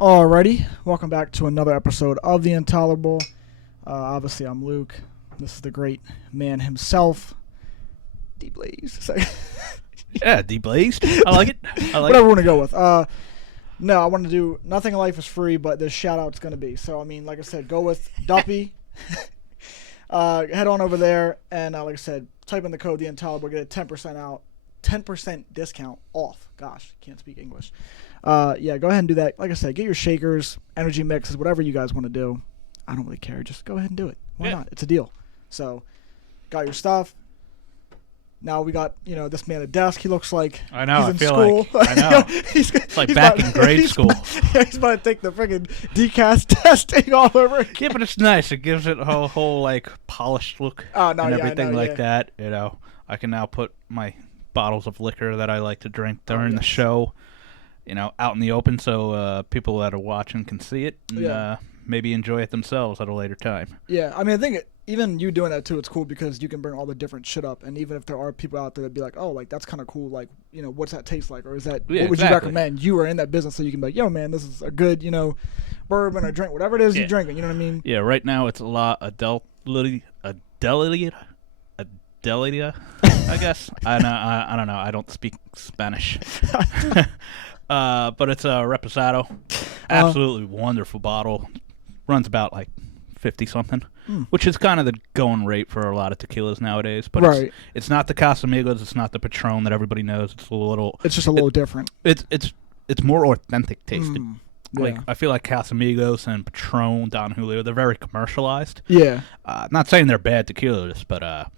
Alrighty, welcome back to another episode of the Intolerable. Obviously, I'm Luke. This is the great man himself, D-Blaze. Yeah, D-Blazed. I like it. Whatever we want to go with. No, I want to do Nothing in Life is Free, but this shout-out's going to be. So, I mean, like I said, go with Duppy. Head on over there, and like I said, type in the code, the Intolerable, get a 10% discount off. Gosh, can't speak English. Yeah, go ahead and do that. Like I said, get your shakers, energy mixes, whatever you guys want to do. I don't really care. Just go ahead and do it. Why not? It's a deal. So, got your stuff. Now we got, this man at desk. He looks like I know. he's in I feel school. like I know. It's like back in grade school. He's about to take the freaking decast testing all over again. Yeah, but it's nice. It gives it a whole like polished look and everything like that. I can now put my bottles of liquor that I like to drink during the show, out in the open, so people that are watching can see it and maybe enjoy it themselves at a later time. Yeah, I mean, I think even you doing that too, it's cool because you can bring all the different shit up, and even if there are people out there that be like, oh, like that's kind of cool, like what's that taste like, or is that what would you recommend? You are in that business, so you can be like, yo, man, this is a good bourbon or drink, whatever it is you're drinking. You know what I mean? Yeah. Right now it's a lot Adelia. I guess. I don't know. I don't speak Spanish. But it's a Reposado. Absolutely wonderful bottle. Runs about like 50-something, which is kind of the going rate for a lot of tequilas nowadays. But it's not the Casamigos. It's not the Patron that everybody knows. It's just a little different. It's more authentic tasting. Like I feel like Casamigos and Patron, Don Julio, they're very commercialized. Yeah. Not saying they're bad tequilas, but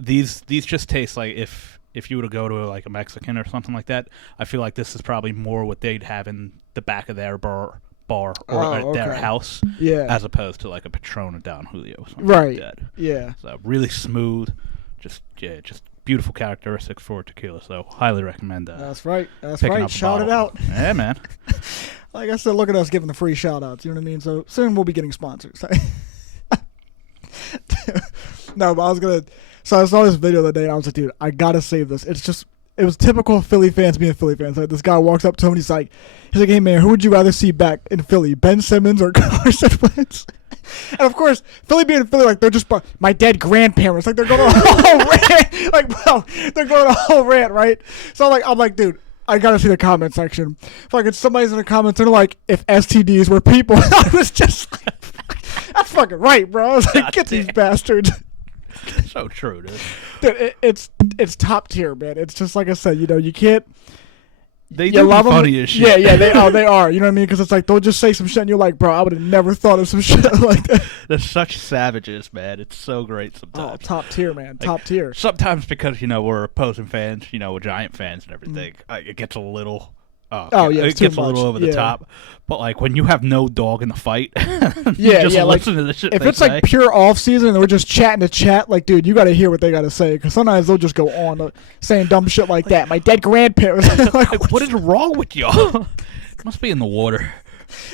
these just taste like if you were to go to like a Mexican or something like that, I feel like this is probably more what they'd have in the back of their bar or their house, as opposed to like a Patron or Don Julio or something like that. Yeah. So really smooth, just beautiful characteristics for tequila. So highly recommend that. That's right. Shout it out. Yeah, man. Like I said, look at us giving the free shout outs. You know what I mean? So soon we'll be getting sponsors. No, but I was gonna. So I saw this video the other day, and I was like, dude, I gotta save this. It was typical Philly fans being Philly fans. Like, this guy walks up to him, and he's like, hey, man, who would you rather see back in Philly, Ben Simmons or Carson Wentz? And, of course, Philly being Philly, like, they're just my dead grandparents. Like, they're going on a whole rant. Like, bro, they're going on a whole rant, right? So, I'm like, dude, I gotta see the comment section. Fucking somebody's in the comments, and they're like, if STDs were people. I was just like, that's fucking right, bro. I was like, get these bastards. So true, dude. Dude, it's top tier, man. It's just like I said, you can't. They do love funny them. as shit. Yeah, they are. You know what I mean? Because it's like they'll just say some shit, and you're like, bro, I would have never thought of some shit like that. They're such savages, man. It's so great sometimes. Oh, top tier, man. Top tier. Sometimes because we're opposing fans, we're Giant fans and everything. It gets a little. It gets a little over the top. But like when you have no dog in the fight, listen to the shit. If it's like pure off season and we're just chatting to chat, like, dude, you got to hear what they got to say, because sometimes they'll just go on saying dumb shit like that. My dead grandparents. Like, what is wrong with y'all? It must be in the water.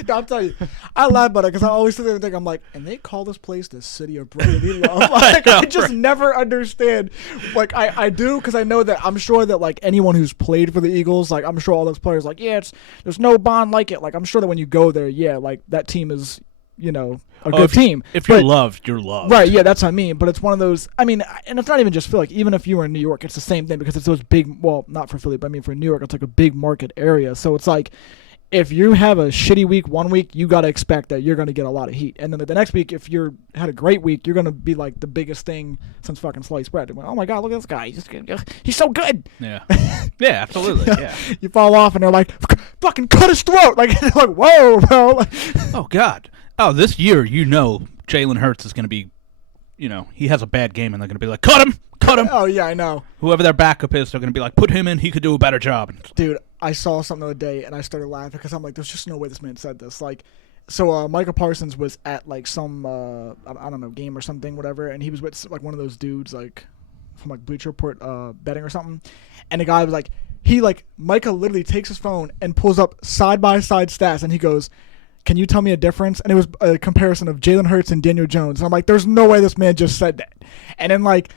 No, I'll tell you, I laugh about it because I always sit there and think, I'm like, and they call this place the city of brotherly love. Like, I just never understand. Like, I do, because I know that I'm sure that like anyone who's played for the Eagles, like I'm sure all those players, like, there's no bond like it. Like I'm sure that when you go there, like that team is, a good team. If you're loved, you're loved. Right, yeah, that's what I mean. But it's one of those, I mean, and it's not even just Philly. Like, even if you were in New York, it's the same thing, because it's those big, well, not for Philly, but I mean for New York, it's like a big market area. So it's like, if you have a shitty week one week, you got to expect that you're going to get a lot of heat. And then the next week, if you had a great week, you're going to be like the biggest thing since fucking sliced bread. Oh my God, look at this guy. He's so good. Yeah. Yeah, absolutely. Yeah. You fall off and they're like, fucking cut his throat. Like, they're like, whoa, bro. Like, oh, God. Oh, this year, Jalen Hurts is going to be, he has a bad game and they're going to be like, cut him. Oh, yeah, I know. Whoever their backup is, they're going to be like, put him in. He could do a better job. Dude, I saw something the other day, and I started laughing because I'm like, there's just no way this man said this. Like, so Micah Parsons was at, like, some, I don't know, game or something, whatever, and he was with, like, one of those dudes, like, from, like, Bleacher Report betting or something, and the guy was like, Micah literally takes his phone and pulls up side-by-side stats, and he goes, can you tell me a difference? And it was a comparison of Jalen Hurts and Daniel Jones. And I'm like, there's no way this man just said that. And then, like,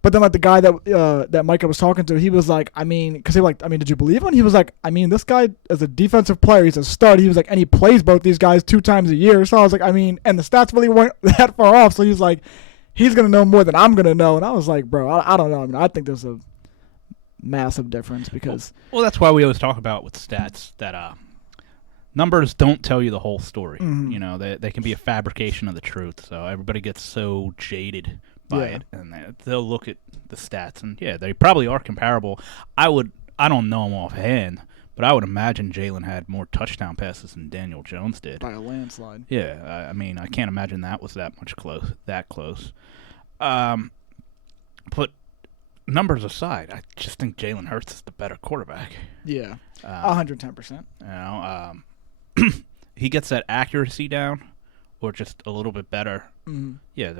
But then, like, the guy that Micah was talking to, he was like, I mean, because they were like, I mean, did you believe him? He was like, I mean, this guy is a defensive player. He's a stud. He was like, and he plays both these guys 2 times a year. So I was like, I mean, and the stats really weren't that far off. So he was like, he's going to know more than I'm going to know. And I was like, bro, I don't know. I mean, I think there's a massive difference because. Well, that's why we always talk about with stats that numbers don't tell you the whole story. Mm-hmm. You know, they can be a fabrication of the truth. So everybody gets so jaded by it, and they'll look at the stats, and they probably are comparable. I don't know them offhand, but I would imagine Jalen had more touchdown passes than Daniel Jones did by a landslide. Yeah, I mean, I can't imagine that was that close. But numbers aside, I just think Jalen Hurts is the better quarterback. Yeah, 110%. You know, he gets that accuracy down, or just a little bit better. Mm-hmm. Yeah,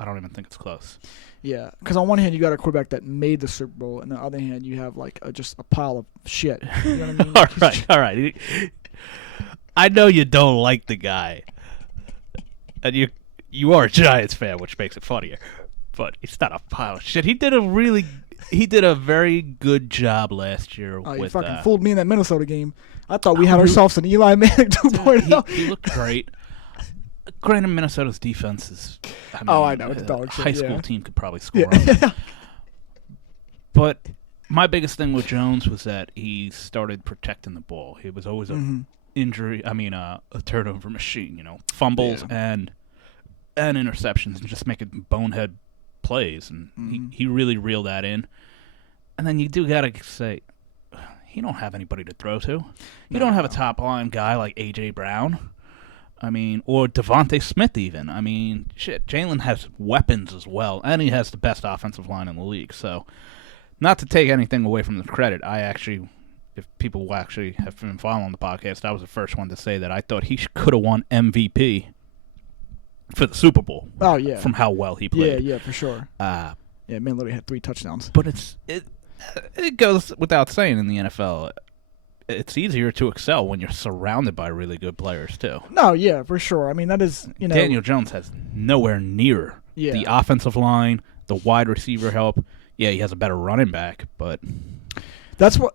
I don't even think it's close. Yeah, because on one hand you got a quarterback that made the Super Bowl, and on the other hand you have like just a pile of shit. You know what I mean? All right. I know you don't like the guy, and you are a Giants fan, which makes it funnier. But he's not a pile of shit. He did a very good job last year. Oh, you with, fucking fooled me in that Minnesota game. I thought we had ourselves an Eli Manning 2.0. He looked great. Granted, Minnesota's defense is. I know, it's dog shit. High school team could probably score on them. But my biggest thing with Jones was that he started protecting the ball. He was always a turnover machine. You know, fumbles and interceptions, and just making bonehead plays, and he really reeled that in. And then you do gotta say, he don't have anybody to throw to. You don't have a top line guy like A.J. Brown. I mean, or Devontae Smith even. I mean, shit, Jalen has weapons as well, and he has the best offensive line in the league. So, not to take anything away from the credit, if people actually have been following the podcast, I was the first one to say that I thought he could have won MVP for the Super Bowl. Oh, yeah. From how well he played. Yeah, for sure. Man literally had 3 touchdowns. But it goes without saying in the NFL. It's easier to excel when you're surrounded by really good players, too. No, yeah, for sure. I mean, that is, Daniel Jones has nowhere near the offensive line, the wide receiver help. Yeah, he has a better running back, but... That's what,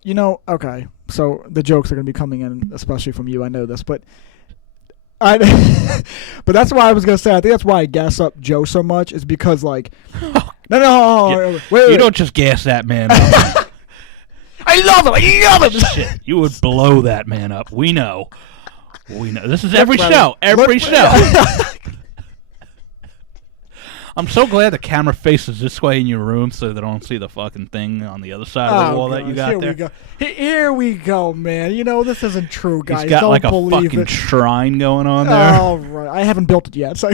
okay, so the jokes are going to be coming in, especially from you, I know this, but... but that's why I was going to say, I think that's why I gas up Joe so much, is because, like... Wait. You don't just gas that man up. I love him. Shit, you would blow that man up. We know. This is every show. I'm so glad the camera faces this way in your room so they don't see the fucking thing on the other side of the wall that you got there. Here we go, man. This isn't true, guys. He's got don't like a believe fucking it. shrine going on there. Oh, right. I haven't built it yet, so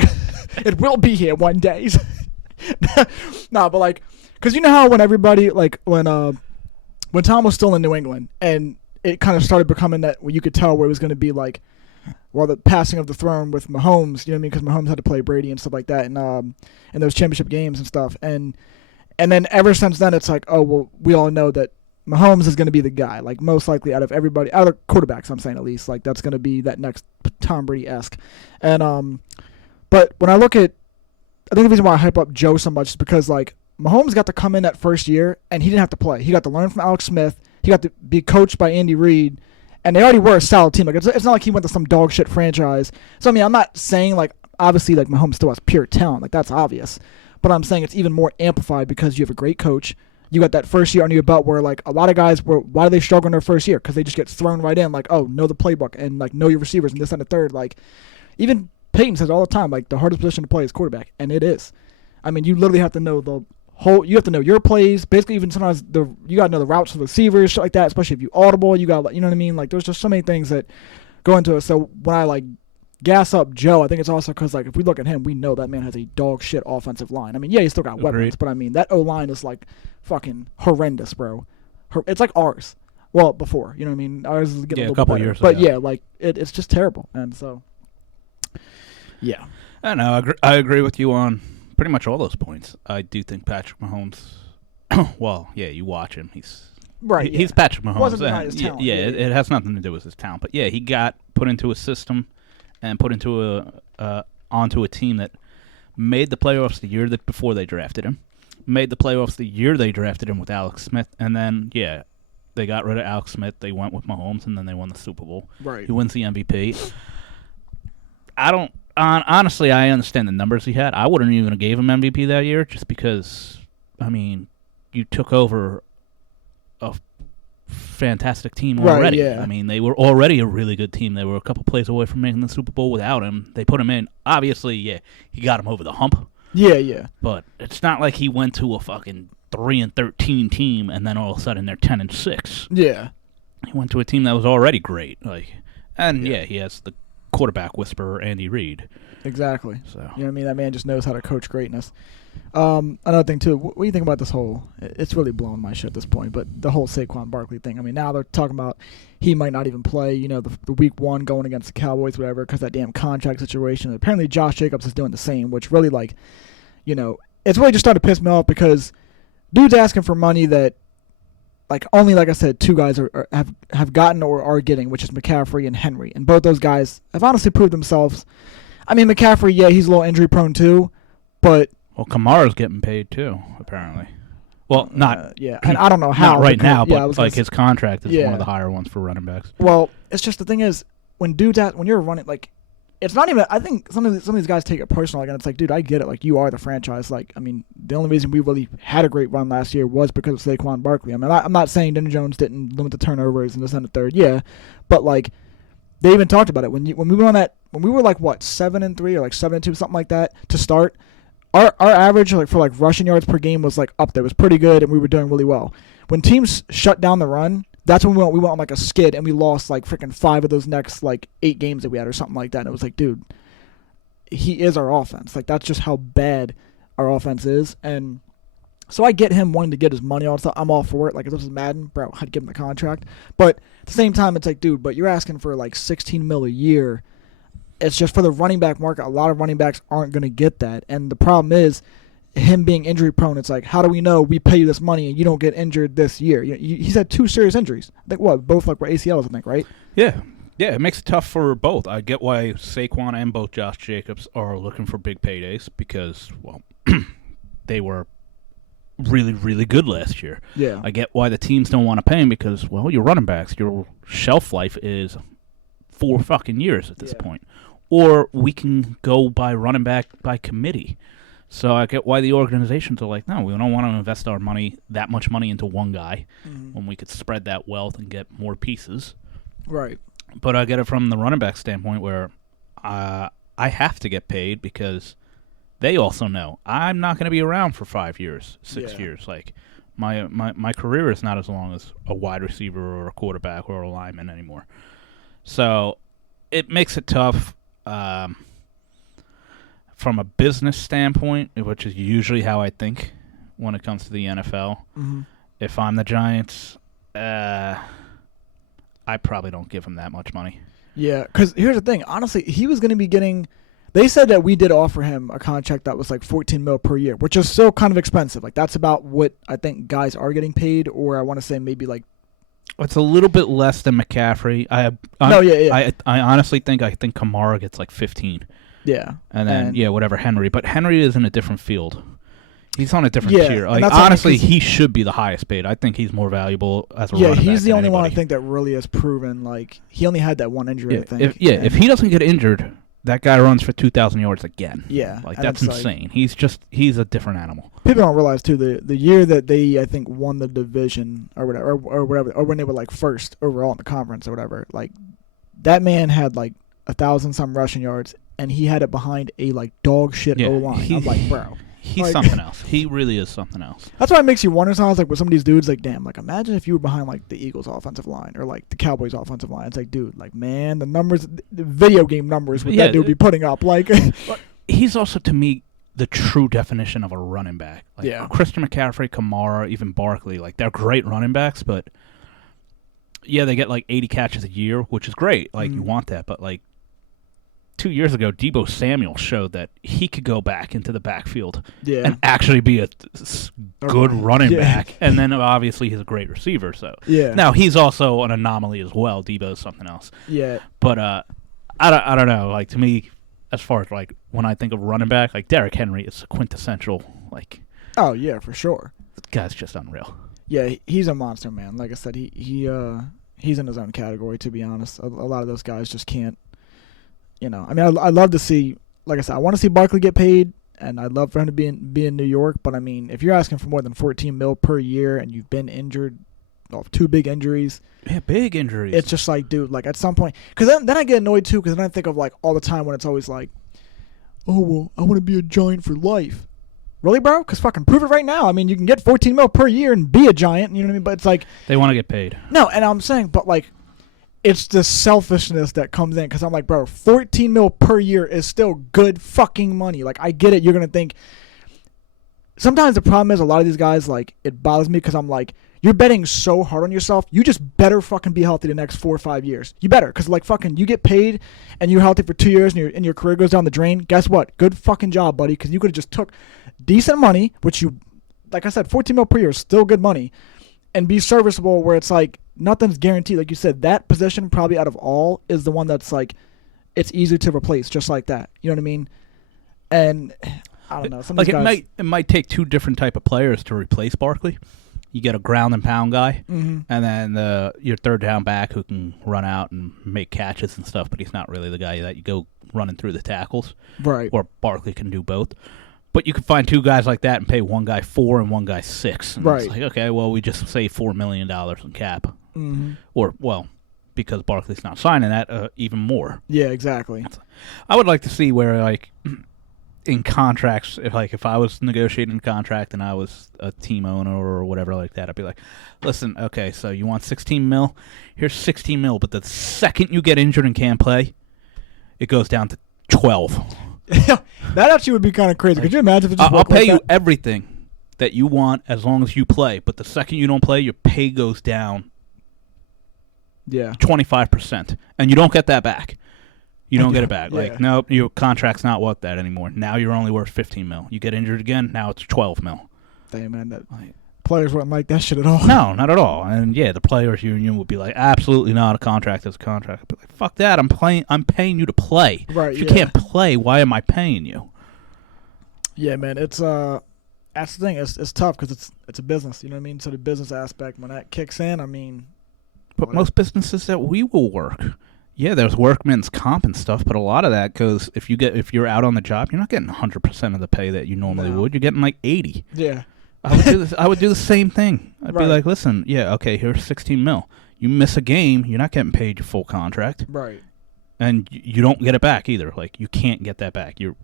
it will be here one day. No, but like, because you know how when everybody, like, when Tom was still in New England, and it kind of started becoming that where you could tell where it was going to be like, well, the passing of the throne with Mahomes, you know what I mean? Because Mahomes had to play Brady and stuff like that, and in those championship games and stuff, and then ever since then, it's like, oh well, we all know that Mahomes is going to be the guy, like most likely out of the quarterbacks, I'm saying at least, like that's going to be that next Tom Brady-esque, and but when I look at, I think the reason why I hype up Joe so much is because like Mahomes got to come in that first year, and he didn't have to play. He got to learn from Alex Smith. He got to be coached by Andy Reid, and they already were a solid team. Like it's not like he went to some dog shit franchise. So I mean, I'm not saying like obviously like Mahomes still has pure talent, like that's obvious, but I'm saying it's even more amplified because you have a great coach. You got that first year under your belt where like a lot of guys why do they struggle in their first year? Because they just get thrown right in, like, oh, know the playbook and like know your receivers and this and the third. Like even Peyton says all the time, like the hardest position to play is quarterback, and it is. I mean, you literally have to know you have to know your plays. Basically, even sometimes you got to know the routes to the receivers, shit like that. Especially if you audible, you got, you know what I mean. Like there's just so many things that go into it. So when I like gas up Joe, I think it's also because like if we look at him, we know that man has a dog shit offensive line. I mean, yeah, he's still got weapons, but I mean that O line is like fucking horrendous, bro. It's like ours. Well, before, you know what I mean. Ours is getting a couple better, years but ago. yeah, like it's just terrible, and so yeah. I know. I agree with you on pretty much all those points. I do think Patrick Mahomes. Well, yeah, you watch him. He's right. He's Patrick Mahomes. Wasn't behind his talent. Yeah, it has nothing to do with his talent. But yeah, he got put into a system and put into onto a team that made the playoffs the year that before they drafted him, made the playoffs the year they drafted him with Alex Smith, and then they got rid of Alex Smith. They went with Mahomes, and then they won the Super Bowl. Right. He wins the MVP. Honestly, I understand the numbers he had. I wouldn't even have gave him MVP that year, just because, I mean, you took over a fantastic team already. Right, yeah. I mean, they were already a really good team. They were a couple plays away from making the Super Bowl without him. They put him in. Obviously, he got him over the hump. Yeah. But it's not like he went to a fucking 3-13 team and then all of a sudden they're 10-6. Yeah. He went to a team that was already great. He has the quarterback whisperer Andy Reid. Exactly. So you know what I mean? That man just knows how to coach greatness. Another thing too, what do you think about this whole? It's really blowing my shit at this point. But the whole Saquon Barkley thing. I mean, now they're talking about he might not even play. You know, the week 1 going against the Cowboys, whatever, because that damn contract situation. And apparently, Josh Jacobs is doing the same, which really it's really just started to piss me off because dude's asking for money that only, like I said, 2 guys have gotten or are getting, which is McCaffrey and Henry. And both those guys have honestly proved themselves. I mean, McCaffrey, he's a little injury prone too, but... Well, Kamara's getting paid too, apparently. Well, not... and I don't know how. Not right now, but his contract is one of the higher ones for running backs. Well, it's just the thing is, when you're running, it's not even... I think some of these guys take it personal, and it's like, dude, I get it. You are the franchise. I mean, the only reason we really had a great run last year was because of Saquon Barkley. I mean, I'm not saying Daniel Jones didn't limit the turnovers and this and the third. Yeah, but they even talked about it when we were on that. When we were 7-3 or 7-2, something like that to start. Our average for rushing yards per game was up there. It was pretty good, and we were doing really well. When teams shut down the run, that's when we went on a skid, and we lost freaking 5 of those next 8 games that we had or something like that. And it was dude, he is our offense. That's just how bad our offense is. And so I get him wanting to get his money on stuff. I'm all for it. If this was Madden, bro, I'd give him the contract. But at the same time, it's dude, but you're asking for $16 million a year. It's just for the running back market. A lot of running backs aren't going to get that. And the problem is him being injury prone. It's how do we know we pay you this money and you don't get injured this year? He's had 2 serious injuries. I think both were ACLs, I think, right? Yeah. Yeah, it makes it tough for both. I get why Saquon and both Josh Jacobs are looking for big paydays because, well, they were really, really good last year. Yeah. I get why the teams don't want to pay him because, well, your running backs, your shelf life is 4 fucking years at this point. Or we can go by running back by committee. So I get why the organizations are no, we don't want to invest our money, that much money into one guy when we could spread that wealth and get more pieces. Right. But I get it from the running back standpoint where I have to get paid because they also know I'm not going to be around for 5 years, 6 years. My career is not as long as a wide receiver or a quarterback or a lineman anymore. So it makes it tough. From a business standpoint, which is usually how I think when it comes to the NFL, if I'm the Giants, I probably don't give him that much money. Yeah, because here's the thing. Honestly, he was going to be getting... They said that we did offer him a contract that was $14 million per year, which is still kind of expensive. That's about what I think guys are getting paid, or I want to say maybe It's a little bit less than McCaffrey. I honestly think Kamara gets 15. Yeah. And then whatever Henry. But Henry is in a different field. He's on a different tier. Honestly, he should be the highest paid. I think he's more valuable as a running back. Yeah, he's the only one I think that really has proven he only had that one injury, I think. If he doesn't get injured, that guy runs for 2,000 yards again. Yeah. That's insane. He's a different animal. People don't realize too the year that they I think won the division or whatever or when they were first overall in the conference or whatever, that man had 1,000 some rushing yards and he had it behind a dog shit O-line. I'm bro. He's something else. He really is something else. That's why it makes you wonder sometimes, with some of these dudes, damn, imagine if you were behind, the Eagles' offensive line or, the Cowboys' offensive line. It's dude, man, the numbers, the video game numbers, that dude be putting up. He's also, to me, the true definition of a running back. Christian McCaffrey, Kamara, even Barkley, they're great running backs, but, yeah, they get, 80 catches a year, which is great. You want that, but, 2 years ago, Deebo Samuel showed that he could go back into the backfield and actually be a good running back. And then obviously he's a great receiver. So now he's also an anomaly as well. Deebo's something else. Yeah. But I don't know. To me, as far as when I think of running back, Derrick Henry is quintessential Oh yeah, for sure. The guy's just unreal. Yeah, he's a monster, man. Like I said, he's in his own category. To be honest, a lot of those guys just can't. You know, I mean, I love to see. Like I said, I want to see Barkley get paid, and I'd love for him to be in New York. But I mean, if you're asking for more than $14 million per year, and you've been injured, 2 big injuries. Yeah, big injuries. It's just like, dude, like at some point, because then I get annoyed too, because then I think of like all the time when it's always like, oh well, I want to be a Giant for life. Really, bro? Because fucking prove it right now. I mean, you can get $14 million per year and be a Giant. You know what I mean? But it's like they want to get paid. No, and I'm saying, but like, it's the selfishness that comes in because I'm like, bro, $14 million per year is still good fucking money. Like, I get it. You're gonna think. Sometimes the problem is a lot of these guys, like, it bothers me because I'm like, you're betting so hard on yourself. You just better fucking be healthy the next 4 or 5 years. You better, because like fucking, you get paid and you're healthy for 2 years and your career goes down the drain. Guess what? Good fucking job, buddy. Because you could have just took decent money, which you, like I said, $14 million per year is still good money, and be serviceable where it's like nothing's guaranteed. Like you said, that position probably out of all is the one that's like it's easy to replace, just like that. You know what I mean? And I don't know. Some like of these guys, it might take 2 different type of players to replace Barkley. You get a ground and pound guy, mm-hmm. and then your third down back who can run out and make catches and stuff, but he's not really the guy that you go running through the tackles. Right. Or Barkley can do both. But you can find 2 guys like that and pay one guy 4 and one guy 6. And right. It's like, okay, well, we just save $4 million in cap. Mm-hmm. Or, well, because Barkley's not signing that, even more. Yeah, exactly. I would like to see where, like, in contracts, if I was negotiating a contract and I was a team owner or whatever like that, I'd be like, listen, okay, so you want $16 million? Here's $16 million, but the second you get injured and can't play, it goes down to 12. That actually would be kind of crazy. Like, could you imagine if it just I'll pay like you everything that you want as long as you play, but the second you don't play, your pay goes down 25%, and you don't get that back. You don't get it back. Yeah. Like, nope, your contract's not worth that anymore. Now you're only worth $15 million. You get injured again, now it's $12 million. Damn, man, players wouldn't like that shit at all. No, not at all. And yeah, the players' union would be like, absolutely not. A contract is a contract. But like, fuck that. I'm paying you to play. Right. If you can't play, why am I paying you? Yeah, man. It's that's the thing. It's tough because it's a business. You know what I mean? So the business aspect, when that kicks in, I mean. But most businesses that we will work. Yeah, there's workman's comp and stuff, but a lot of that goes if you're out on the job, you're not getting 100% of the pay that you normally would. You're getting like 80. Yeah. I would do the same thing. I'd Right. be like, listen, yeah, okay, here's $16 million. You miss a game, you're not getting paid your full contract. Right. And you don't get it back either. Like, you can't get that back. You're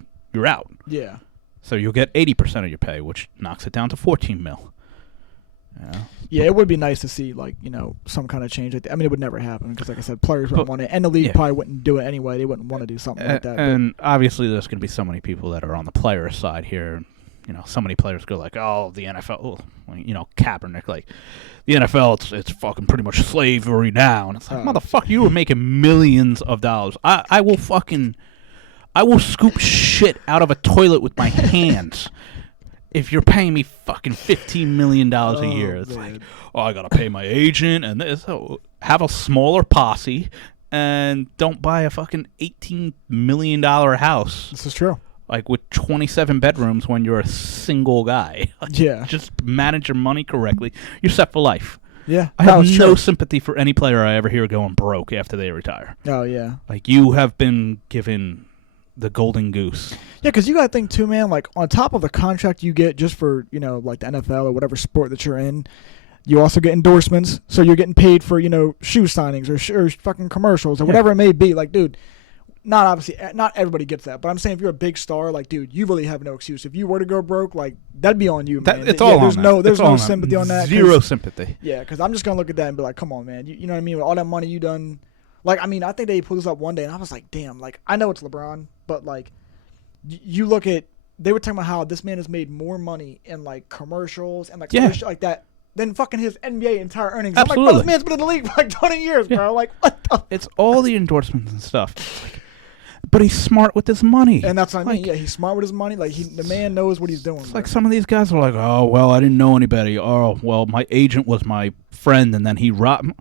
out. Yeah. So you'll get 80% of your pay, which knocks it down to $14 million. Yeah, it would be nice to see, like, you know, some kind of change. I mean, it would never happen because, like I said, players wouldn't want it, and the league probably wouldn't do it anyway. They wouldn't want to do something like that. And obviously, there's going to be so many people that are on the player side here. You know, so many players go like, "Oh, the NFL." You know, Kaepernick, like the NFL, it's fucking pretty much slavery now. And it's like, motherfucker, you were making millions of dollars. I will scoop shit out of a toilet with my hands. If you're paying me fucking $15 million a year, it's like, I gotta pay my agent and this. So have a smaller posse and don't buy a fucking $18 million house. This is true. Like with 27 bedrooms when you're a single guy. Yeah. Just manage your money correctly. You're set for life. Yeah. I have no sympathy for any player I ever hear going broke after they retire. Oh, yeah. Like, you have been given the golden goose. Yeah, because you got to think, too, man, like, on top of the contract you get just for, you know, like the NFL or whatever sport that you're in, you also get endorsements. So you're getting paid for, you know, shoe signings or fucking commercials or whatever it may be. Like, dude, not everybody gets that. But I'm saying if you're a big star, like, dude, you really have no excuse. If you were to go broke, like, that'd be on you, man. It's all on that. There's no sympathy on that. Zero sympathy. Yeah, because I'm just going to look at that and be like, come on, man. You know what I mean? With all that money you done. Like, I mean, I think they pulled this up one day, and I was like, damn. Like, I know it's LeBron, but, like, you look at, they were talking about how this man has made more money in, like, commercials and, like, shit like that than fucking his NBA entire earnings. Absolutely. I'm like, bro, this man's been in the league for, like, 20 years, bro. Like, what the? It's all the endorsements and stuff. Like, but he's smart with his money. And that's what I mean. Yeah, he's smart with his money. Like, the man knows what he's doing. It's like some of these guys are like, oh, well, I didn't know anybody. Oh, well, my agent was my friend, and then he robbed.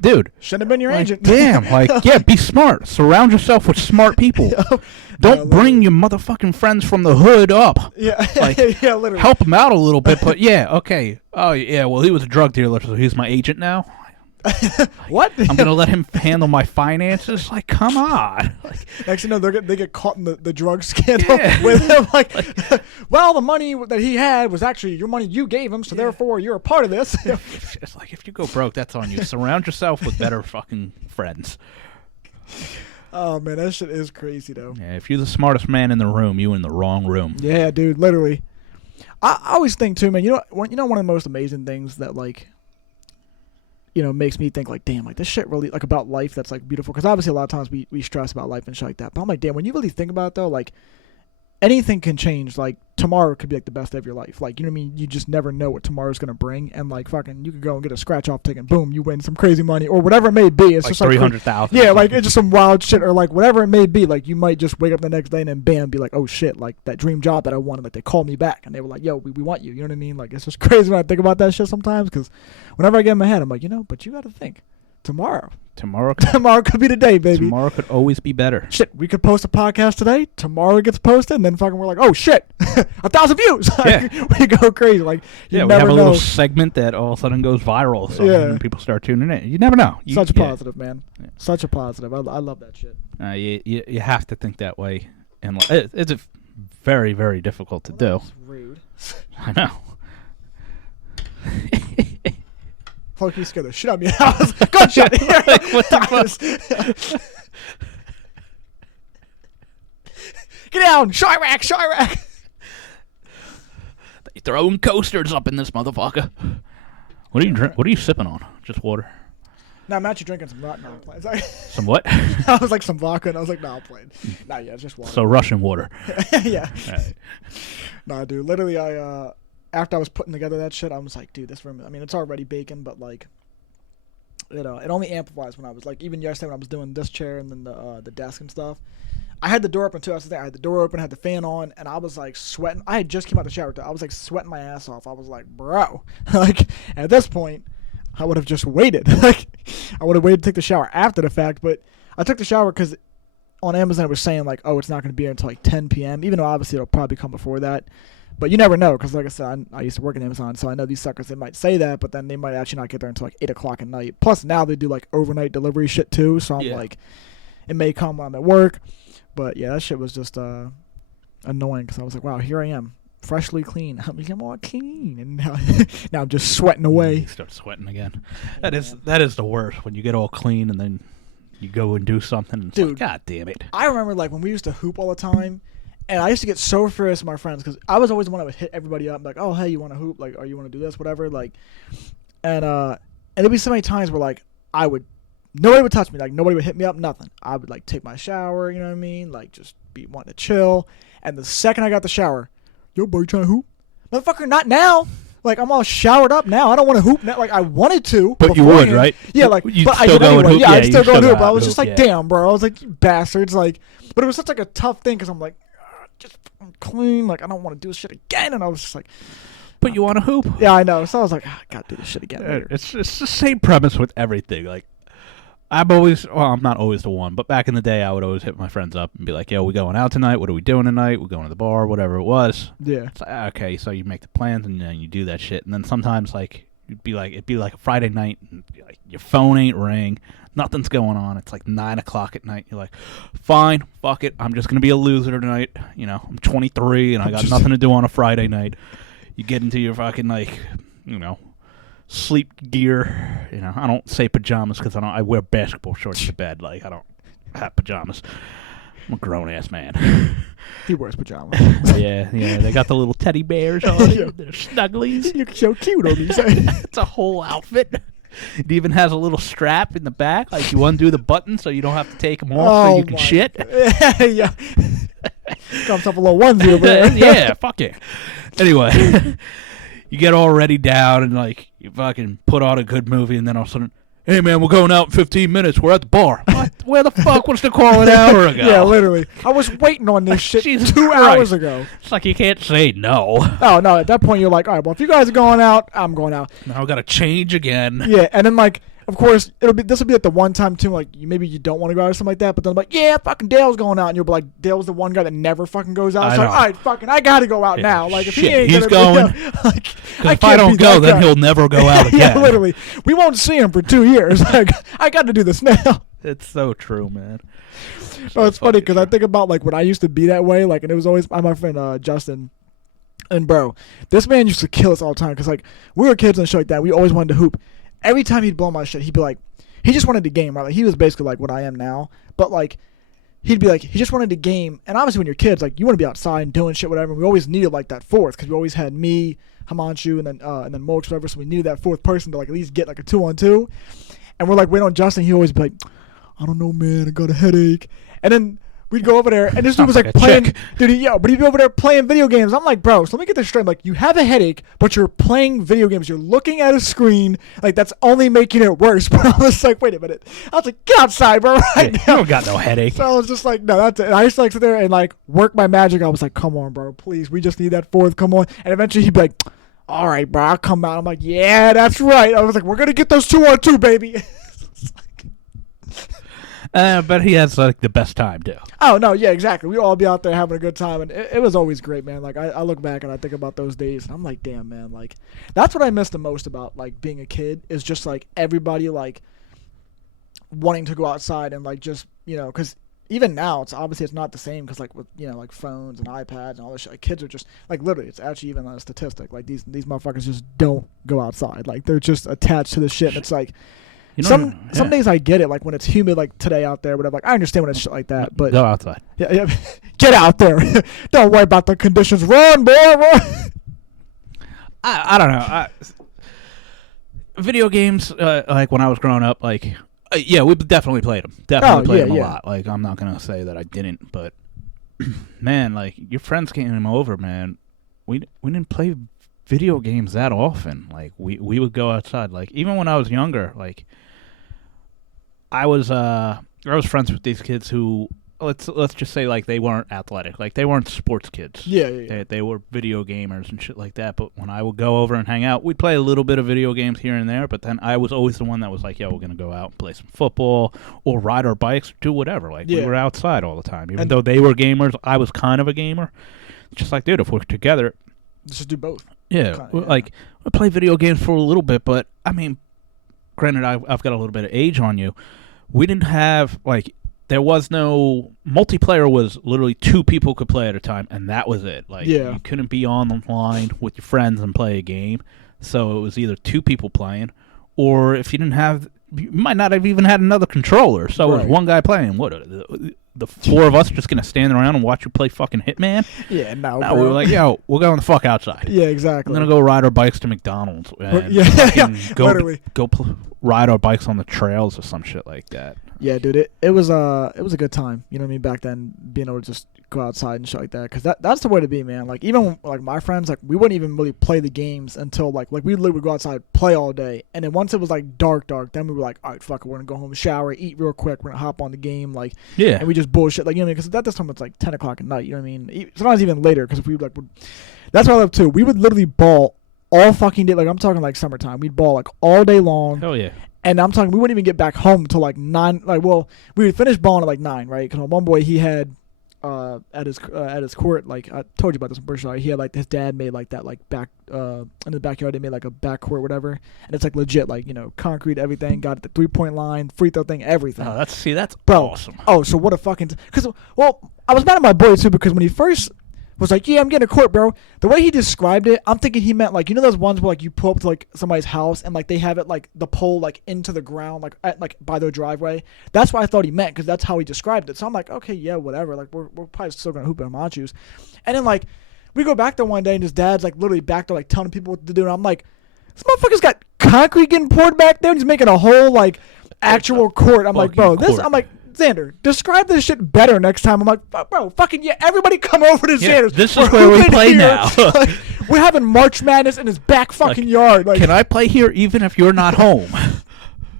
dude. Shouldn't have been your agent. Damn, be smart. Surround yourself with smart people. Don't bring your motherfucking friends from the hood up. Yeah, yeah, literally. Help them out a little bit, but yeah, okay. Oh, yeah, well, he was a drug dealer, so he's my agent now. What? I'm gonna let him handle my finances? Like, come on. Next thing you know, they get caught in the drug scandal with him. Well, the money that he had was actually your money you gave him, so therefore you're a part of this. It's like, if you go broke, that's on you. Surround yourself with better fucking friends. Oh man, that shit is crazy though. Yeah, if you're the smartest man in the room, you in the wrong room. Yeah, dude, literally. I always think too, man. One of the most amazing things that makes me think damn, this shit really about life that's beautiful. Because obviously a lot of times we stress about life and shit like that. But I'm like, damn, when you really think about it though, anything can change. Tomorrow could be the best day of your life. You know what I mean? You just never know what tomorrow's gonna bring. And fucking, you could go and get a scratch off ticket, boom, you win some crazy money or whatever it may be. It's just 300,000. Yeah, it's just some wild shit or whatever it may be. You might just wake up the next day and then bam, be like, oh shit, that dream job that I wanted. They called me back and they were like, yo, we want you. You know what I mean? It's just crazy when I think about that shit sometimes. Because whenever I get in my head, I'm like, but you got to think. Tomorrow could be the day, baby. Tomorrow could always be better. Shit, we could post a podcast today. Tomorrow it gets posted, and then fucking we're like, oh shit, 1,000 views. Yeah. We go crazy. We have a little segment that all of a sudden goes viral. So and people start tuning in. You never know. Such a positive, man. Yeah. Such a positive. I love that shit. You have to think that way, and it's very, very difficult to do. That's rude. I know. Fuck, you scared the shit out of me. I was like, gunshot. What the fuck? Get down, Chirac. They throwing coasters up in this motherfucker. What are you What are you sipping on? Just water? No, I'm actually drinking some vodka. No, I'm playing. Sorry. Some what? I was some vodka, and I was like, no, I'm playing. Nah, yeah, it's just water. So Russian water. Yeah. Right. Nah, dude, literally, after I was putting together that shit, I was like, dude, this room, it's already baking, but it only amplifies when I was even yesterday when I was doing this chair and then the desk and stuff. I had the door open too. I had the door open, had the fan on, and I was sweating. I had just came out the shower. I was sweating my ass off. I was like, bro, at this point, I would have just waited. I would have waited to take the shower after the fact, but I took the shower because on Amazon it was saying oh, it's not going to be here until 10 p.m. Even though obviously it'll probably come before that. But you never know, because like I said, I used to work at Amazon, so I know these suckers, they might say that, but then they might actually not get there until 8 o'clock at night. Plus, now they do overnight delivery shit too, so I'm it may come when I'm at work. But yeah, that shit was just annoying, because I was like, wow, here I am, freshly clean. I'm becoming more clean, and now I'm just sweating away. You start sweating again. That is the worst, when you get all clean and then you go and do something, and it's God damn it. I remember when we used to hoop all the time. And I used to get so furious with my friends because I was always the one that would hit everybody up, oh, hey, you want to hoop? Or you want to do this, whatever. And there'd be so many times where nobody would touch me, nobody would hit me up, nothing. I would take my shower, you know what I mean? Just be wanting to chill. And the second I got the shower, yo, bro, you trying to hoop? Motherfucker, not now. I'm all showered up now. I don't want to hoop now. I wanted to. But you would, right? Yeah, but I did anyway. Yeah, I'd still go and hoop. I was just damn, bro. I was like, you bastards. But it was such a tough thing because I'm just clean. I don't want to do this shit again. And I was just but you want to hoop? Yeah, I know. So I was like, I got to do this shit again later. It's the same premise with everything. I'm not always the one, but back in the day, I would always hit my friends up and be like, yo, we going out tonight? What are we doing tonight? We're going to the bar, whatever it was. Yeah. It's okay, so you make the plans and then you do that shit. And then sometimes, it'd be like a Friday night, and your phone ain't ring, nothing's going on. It's 9 o'clock at night. You're like, fine, fuck it. I'm just going to be a loser tonight. I'm 23 and I got nothing to do on a Friday night. You get into your fucking, sleep gear. I don't say pajamas because I wear basketball shorts to bed. I don't have pajamas. I'm a grown-ass man. He wears pajamas. Yeah, they got the little teddy bears on it. They're snugglies. You're so cute on these. It's a whole outfit. It even has a little strap in the back. You undo the button so you don't have to take them off so you can shit. Yeah. Comes up a little onesie over there. Yeah, fuck it. Anyway, you get all ready down and you fucking put on a good movie, and then all of a sudden, hey man, we're going out in 15 minutes. We're at the bar. What? Where the fuck was the call an hour ago? Yeah, literally. I was waiting on this shit 2 hours ago. It's you can't say no. Oh, no. At that point, you're like, all right, well, if you guys are going out, I'm going out. Now I got to change again. Yeah, and then of course, this will be like the one time too, like maybe you don't want to go out or something like that, but then I'm like, yeah, fucking Dale's going out, and you'll be like, Dale's the one guy that never fucking goes out. So all right, fucking, I gotta go out now. Like if he's going. Like, if I don't go, then he'll never go out again. Yeah, literally, we won't see him for 2 years. Like I got to do this now. It's so true, man. So it's funny because I think about like when I used to be that way, like, and it was always my friend Justin. And bro, this man used to kill us all the time because like we were kids and shit like that. We always wanted to hoop. Every time he'd blow my shit, he'd be like, he just wanted to game, right? Like he was basically like what I am now, but like he'd be like, he just wanted to game. And obviously when you're kids, like you want to be outside and doing shit, whatever. And we always needed like that fourth because we always had me, Himanshu, and then Mox, whatever. So we needed that fourth person to like at least get like a 2-on-2. And we're like waiting on Justin. He'd always be like, I don't know, man, I got a headache. And then we'd go over there, and this dude was like playing, but he'd be over there playing video games. I'm like, bro, so let me get this straight. Like, you have a headache, but you're playing video games. You're looking at a screen. Like, that's only making it worse. But I was like, wait a minute. I was like, get outside, bro, right now. You don't got no headache. So I was just like, no, that's it. And I used to like sit there and like work my magic. I was like, come on, bro, please. We just need that fourth. Come on. And eventually he'd be like, all right, bro, I'll come out. I'm like, yeah, that's right. I was like, we're going to get those 2-on-2, baby. But he has like the best time too. Oh no, yeah, exactly. We'd all be out there having a good time, and it was always great, man. Like I look back and I think about those days, and I'm like, damn, man. Like that's what I miss the most about like being a kid is just like everybody like wanting to go outside and like just because even now it's not the same because like with like phones and iPads and all this shit. Like kids are just like literally it's actually even a statistic. Like these motherfuckers just don't go outside. Like they're just attached to the shit. And it's like. Some days I get it, like when it's humid, like today out there, whatever. Like I understand when it's shit like that, but go outside. Yeah, get out there. Don't worry about the conditions. Run, boy, run. I don't know. Video games, like when I was growing up, like yeah, we definitely played them. Definitely played them a lot. Like I'm not gonna say that I didn't, but man, like your friends came over, man. We didn't play video games that often. Like we would go outside. Like even when I was younger, like. I was friends with these kids who let's just say like they weren't athletic, like they weren't sports kids. Yeah. They were video gamers and shit like that. But when I would go over and hang out, we'd play a little bit of video games here and there. But then I was always the one that was like, "Yo, we're gonna go out and play some football or ride our bikes or do whatever." Like we were outside all the time, even though they were gamers. I was kind of a gamer. It's just like, dude, if we're together, let's just do both. Yeah, like we play video games for a little bit, but I mean. Granted, I've got a little bit of age on you. We didn't have, like, there was no, multiplayer was literally 2 people could play at a time, and that was it. Like, you couldn't be online with your friends and play a game, so it was either 2 people playing, or if you didn't have, you might not have even had another controller, so it was one guy playing. What, the 4 of us just going to stand around and watch you play fucking Hitman? Yeah, no, we were like, yo, we're going the fuck outside. Yeah, exactly. We're going to go ride our bikes to McDonald's. And literally. Go ride our bikes on the trails or some shit like that. Yeah, dude, it was a good time. You know what I mean? Back then, being able to just go outside and shit like that, because that's the way to be, man. Like even when, like my friends, like we wouldn't even really play the games until like we literally would go outside, play all day, and then once it was like dark, then we were like, all right, fuck it, we're gonna go home, shower, eat real quick, we're gonna hop on the game, like and we just bullshit, like you know what I mean? Because at this time it's like 10 o'clock at night, you know what I mean? Sometimes even later, because we like that's what I love too. We would literally ball all fucking day, like I'm talking like summertime. We'd ball like all day long. Hell yeah. And I'm talking, we wouldn't even get back home till like 9. Like, well, we would finish balling at like 9, right? Because my one boy, he had at his court, like I told you about this in British, he had like his dad made like that like back in the backyard. They made like a back court, whatever, and it's like legit, like concrete, everything. Got the 3-point line, free throw thing, everything. Oh, that's bro, awesome. Oh, so what a fucking because I was mad at my boy too because when he first was like, yeah, I'm getting a court, bro. The way he described it, I'm thinking he meant like, those ones where like you pull up to like somebody's house and like they have it like the pole like into the ground, like at, like by their driveway. That's what I thought he meant because that's how he described it. So I'm like, okay, yeah, whatever. Like we're probably still gonna hoop at Himanshu's. And then like we go back there one day and his dad's like literally back there like telling people what to do. And I'm like, this motherfucker's got concrete getting poured back there and he's making a whole like actual court. I'm like, bro, I'm like, Xander, describe this shit better next time. I'm like, bro, fucking yeah, everybody come over to Xander's. This is where we play now. Like, we're having March Madness in his back fucking yard. Like, can I play here even if you're not home?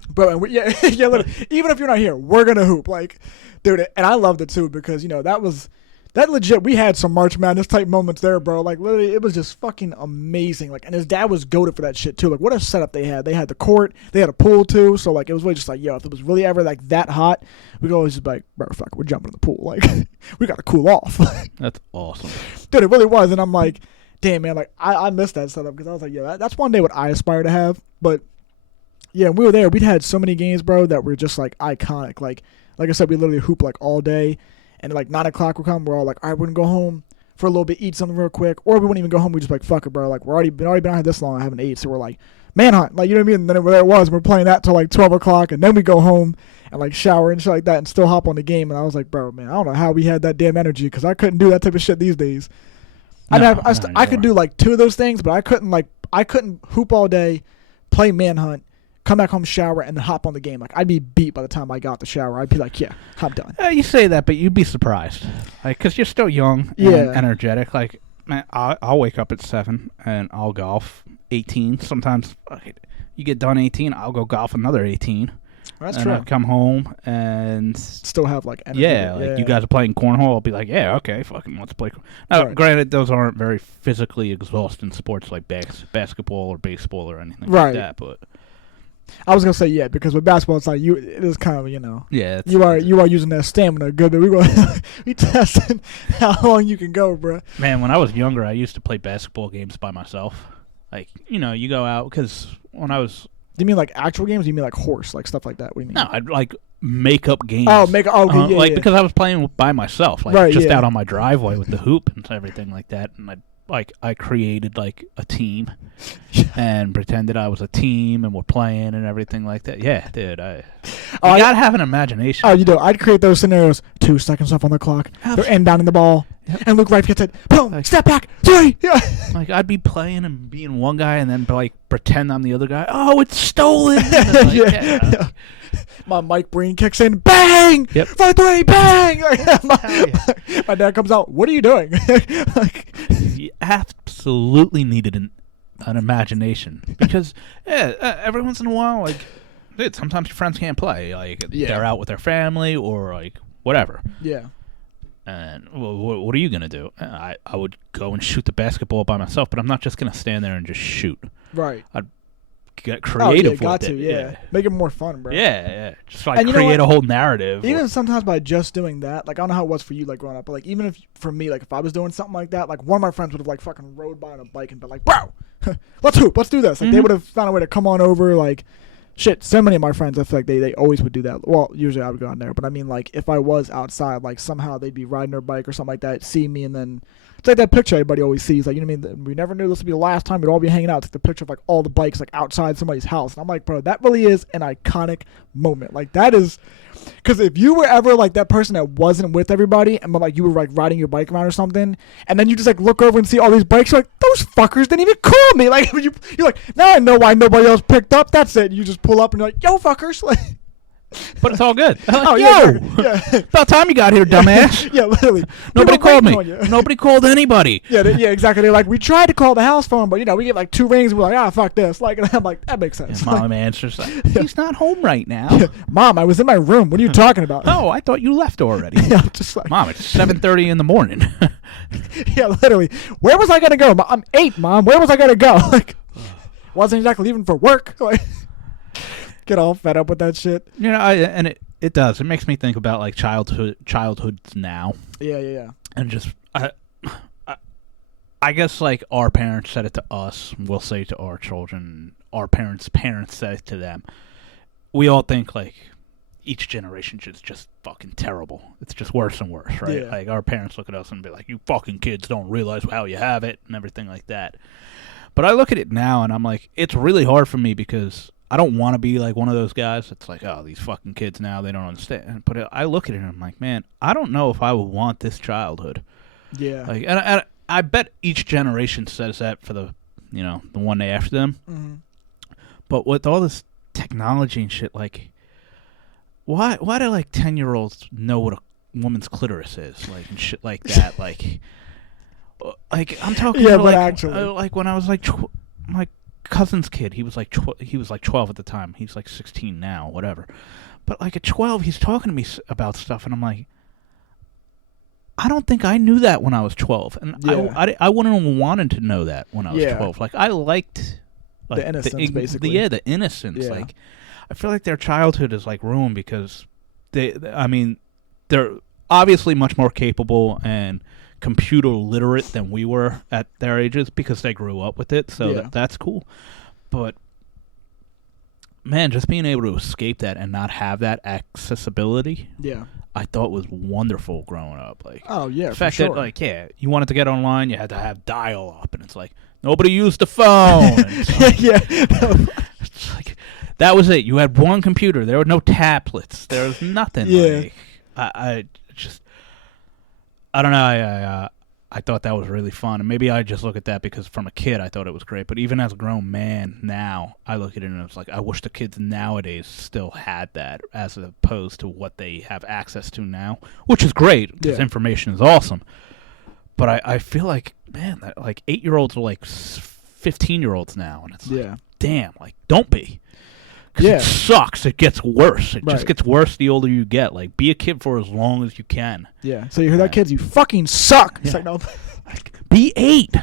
Bro, and literally, even if you're not here, we're gonna hoop. Like, dude, and I loved it too because that was that legit, we had some March Madness type moments there, bro. Like, literally, it was just fucking amazing. Like, and his dad was goated for that shit, too. Like, what a setup they had. They had the court. They had a pool, too. So, like, it was really just like, yo, if it was really ever, like, that hot, we'd always just be like, bro, fuck, we're jumping in the pool. Like, we got to cool off. That's awesome. Dude, it really was. And I'm like, damn, man, like, I missed that setup because I was like, yeah, that's one day what I aspire to have. But, yeah, when we were there, we'd had so many games, bro, that were just, like, iconic. Like I said, we literally hoop, like, all day. And like 9 o'clock would come, we're all like, all right, we're gonna go home for a little bit, eat something real quick, or we wouldn't even go home. We just like, fuck it, bro. Like we're already been out here this long, I haven't ate, so we're like, manhunt, like you know what I mean. And then there it was, we're playing that till like 12 o'clock, and then we go home and like shower and shit like that, and still hop on the game. And I was like, bro, man, I don't know how we had that damn energy because I couldn't do that type of shit these days. I could do like 2 of those things, but I couldn't hoop all day, play manhunt, come back home, shower, and then hop on the game. Like, I'd be beat by the time I got the shower. I'd be like, yeah, I'm done. You say that, but you'd be surprised. Like, because you're still young and energetic. Like, man, I'll wake up at 7, and I'll golf 18. Sometimes you get done 18, I'll go golf another 18. That's and true. I'll come home and still have, like, energy. Yeah, like, you guys are playing cornhole. I'll be like, yeah, okay, fucking let's play. Now, granted, those aren't very physically exhausting sports like basketball or baseball or anything like that, but... I was gonna say because with basketball it's like it is kind of you are using that stamina good, but we testing how long you can go, bro. Man, when I was younger, I used to play basketball games by myself. Like you go out because when I was. Do you mean like actual games? Or do you mean like horse, like stuff like that? What do you mean? No, I'd like make up games. Oh, okay, because I was playing by myself, like out on my driveway with the hoop and everything like that, and I created like a team and pretended I was a team and we're playing and everything like that. Yeah, dude, you gotta have an imagination. Oh, you do. I'd create those scenarios. 2 seconds off on the clock. They're inbounding the ball, and Luke Wright gets it. Boom! Step back. 3. Yeah. Like I'd be playing and being one guy, and then like pretend I'm the other guy. Oh, it's stolen. Like, my Mike Breen kicks in. Bang! Yep. 5-3. Bang! My dad comes out. What are you doing? Like, you absolutely needed an imagination because every once in a while, like, dude, sometimes your friends can't play. Like, they're out with their family or like whatever. Yeah. And what are you gonna do? I would go and shoot the basketball by myself, but I'm not just gonna stand there and just shoot. Right. I'd get creative with it. Yeah. Make it more fun, bro. Yeah. Just like create a whole narrative. Even sometimes by just doing that, like I don't know how it was for you, like growing up, but like even if for me, like if I was doing something like that, like one of my friends would have like fucking rode by on a bike and been like, bro, let's hoop, let's do this. Like they would have found a way to come on over, like. Shit, so many of my friends, I feel like they always would do that. Well, usually I would go on there, but I mean, like, if I was outside, like, somehow they'd be riding their bike or something like that, see me, and then it's like that picture everybody always sees. Like, you know what I mean? We never knew this would be the last time we'd all be hanging out. It's like the picture of, like, all the bikes, like, outside somebody's house. And I'm like, bro, that really is an iconic moment. Like, that is... Because if you were ever, like, that person that wasn't with everybody, and, but, like, you were, like, riding your bike around or something, and then you just, like, look over and see all these bikes, you're like, those fuckers didn't even call me. Like, you're like, now I know why nobody else picked up. That's it. You just pull up and you're like, yo, fuckers. Like... But it's all good. Oh, yo! Yeah. About time you got here, dumbass. Yeah, literally. Nobody called me. Nobody called anybody. Yeah, exactly. They're like, we tried to call the house phone, but, we get like 2 rings, and we're like, fuck this. Like, and I'm like, that makes sense. And Mom answers, like, he's not home right now. Yeah. Mom, I was in my room. What are you talking about? Oh, I thought you left already. Yeah, just like, Mom, it's 7:30 in the morning. Yeah, literally. Where was I going to go? I'm 8, Mom. Where was I going to go? Like, wasn't exactly leaving for work. Like, get all fed up with that shit. And it does. It makes me think about like childhoods now. Yeah. And just I guess like our parents said it to us, we'll say to our children, our parents said it to them. We all think like each generation is just fucking terrible. It's just worse and worse, right? Yeah. Like our parents look at us and be like, you fucking kids don't realize how you have it and everything like that. But I look at it now and I'm like, it's really hard for me because I don't want to be like one of those guys. It's like, oh, these fucking kids now, they don't understand. But I look at it and I'm like, man, I don't know if I would want this childhood. Yeah. Like, and I bet each generation says that for the one day after them. Mm-hmm. But with all this technology and shit, like, why do like 10-year-olds know what a woman's clitoris is, like, and shit like that, like I'm talking. Yeah, about, but like, actually, like when I was like my cousin's kid, he was like 12 at the time. He's like 16 now, whatever. But like at 12, he's talking to me about stuff, and I'm like, I don't think I knew that when I was 12, and I wouldn't have wanted to know that when I was 12. Like I liked the innocence, basically. The innocence. Yeah. Like I feel like their childhood is like ruined because they're obviously much more capable and computer literate than we were at their ages because they grew up with it. So that's cool. But man, just being able to escape that and not have that accessibility. Yeah. I thought was wonderful growing up. Like, the fact for sure. that, like, you wanted to get online, you had to have dial-up, and it's like nobody used the phone. It's like that was it. You had one computer. There were no tablets. There was nothing. Yeah. Like, I don't know. I thought that was really fun, and maybe I just look at that because from a kid I thought it was great. But even as a grown man now, I look at it and it's like I wish the kids nowadays still had that, as opposed to what they have access to now, which is great because information is awesome. But I feel like, man, that, like 8-year-olds are like 15-year-olds now, and it's like, damn, like don't be. It sucks. It gets worse. It just gets worse the older you get. Like, be a kid for as long as you can. Yeah. So you hear that, kids? You fucking suck. It's like, no. Be 8.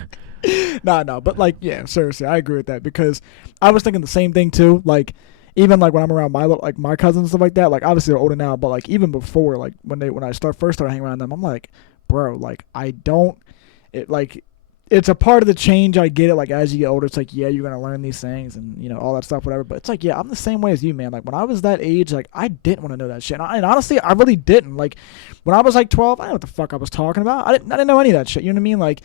No. But, like, seriously, I agree with that because I was thinking the same thing, too. Like, even, like, when I'm around my cousins and stuff like that, like, obviously they're older now, but, like, even before, like, when I first started hanging around them, I'm like, bro, like, it's a part of the change. I get it. Like, as you get older, it's like, you're going to learn these things and, all that stuff, whatever. But it's like, I'm the same way as you, man. Like, when I was that age, like, I didn't want to know that shit. And honestly, I really didn't. Like, when I was, like, 12, I didn't know what the fuck I was talking about. I didn't know any of that shit. You know what I mean? Like,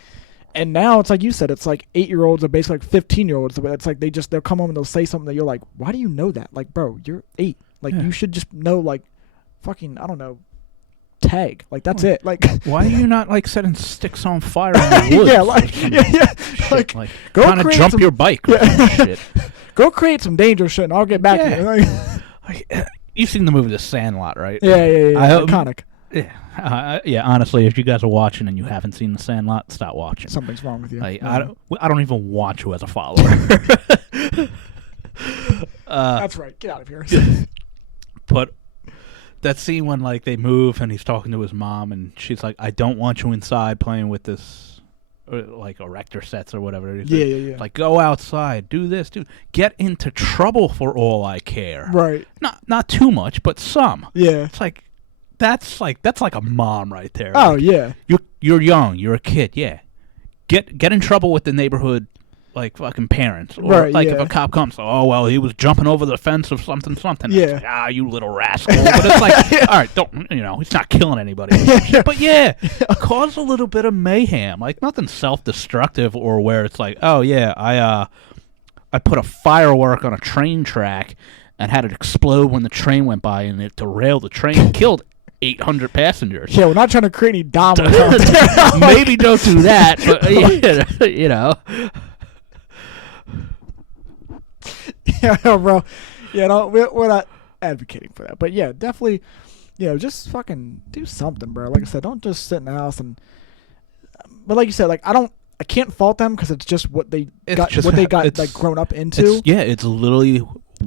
and now it's like you said, it's like 8-year-olds are basically like 15-year-olds. It's like they'll come home and they'll say something that you're like, why do you know that? Like, bro, you're 8. Like, you should just know, like, fucking, I don't know, tag. Like, that's it. Like, why are you not like setting sticks on fire in the woods? Like go kind of jump your bike or some shit. Go create some dangerous shit and I'll get back to you. You've seen the movie The Sandlot, right? Yeah. Iconic. Yeah, honestly, if you guys are watching and you haven't seen The Sandlot, stop watching. Something's wrong with you. Like, I don't even want you as a follower. That's right. Get out of here. But that scene when, like, they move and he's talking to his mom and she's like, I don't want you inside playing with this, like, erector sets or whatever it is. Yeah. Like, go outside, do this, get into trouble for all I care. Right. Not too much, but some. Yeah. It's like, that's like a mom right there. Oh, like, yeah. You're young, you're a kid, yeah. Get in trouble with the neighborhood, like, fucking parents. Or, if a cop comes, oh, well, he was jumping over the fence of something. Yeah. Like, you little rascal. But it's like, all right, don't, he's not killing anybody. But, cause a little bit of mayhem. Like, nothing self-destructive or where it's like, oh, yeah, I put a firework on a train track and had it explode when the train went by and it derailed the train and killed 800 passengers. Yeah, we're not trying to create any dominoes out there. Maybe don't do that, but, Yeah, bro. Yeah, no, we're not advocating for that. But, yeah, definitely, just fucking do something, bro. Like I said, don't just sit in the house and... But like you said, like, I can't fault them because it's just what they got like, grown up into. It's literally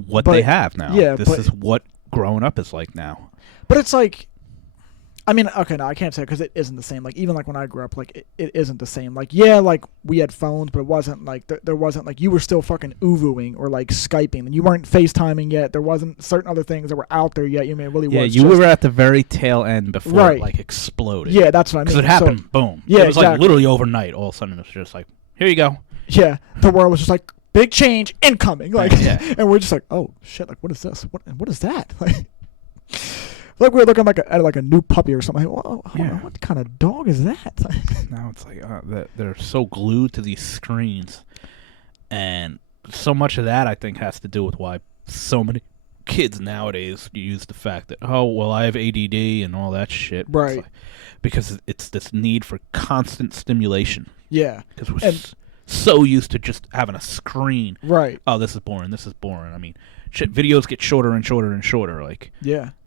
what they have now. Yeah, this is what growing up is like now. But it's like... I mean, okay, no, I can't say because it isn't the same. Like, even, like, when I grew up, like, it isn't the same. Like, like, we had phones, but it wasn't, like, there wasn't, like, you were still fucking Uvuing or, like, Skyping. And you weren't FaceTiming yet. There wasn't certain other things that were out there yet. You mean, it really was. Yeah, you were at the very tail end before it, like, exploded. Yeah, that's what I mean. Because it happened, boom. Yeah, it was, like, literally overnight. All of a sudden, it was just like, here you go. Yeah, the world was just like, big change incoming. Like, and we're just like, oh, shit, like, what is this? What is that? Like we were looking at a new puppy or something. Like, what kind of dog is that? Now it's like they're so glued to these screens, and so much of that I think has to do with why so many kids nowadays use the fact that I have ADD and all that shit. Right. Like, because it's this need for constant stimulation. Yeah. Because we're so used to just having a screen. Right. Oh, this is boring. I mean, shit, videos get shorter and shorter and shorter. Like,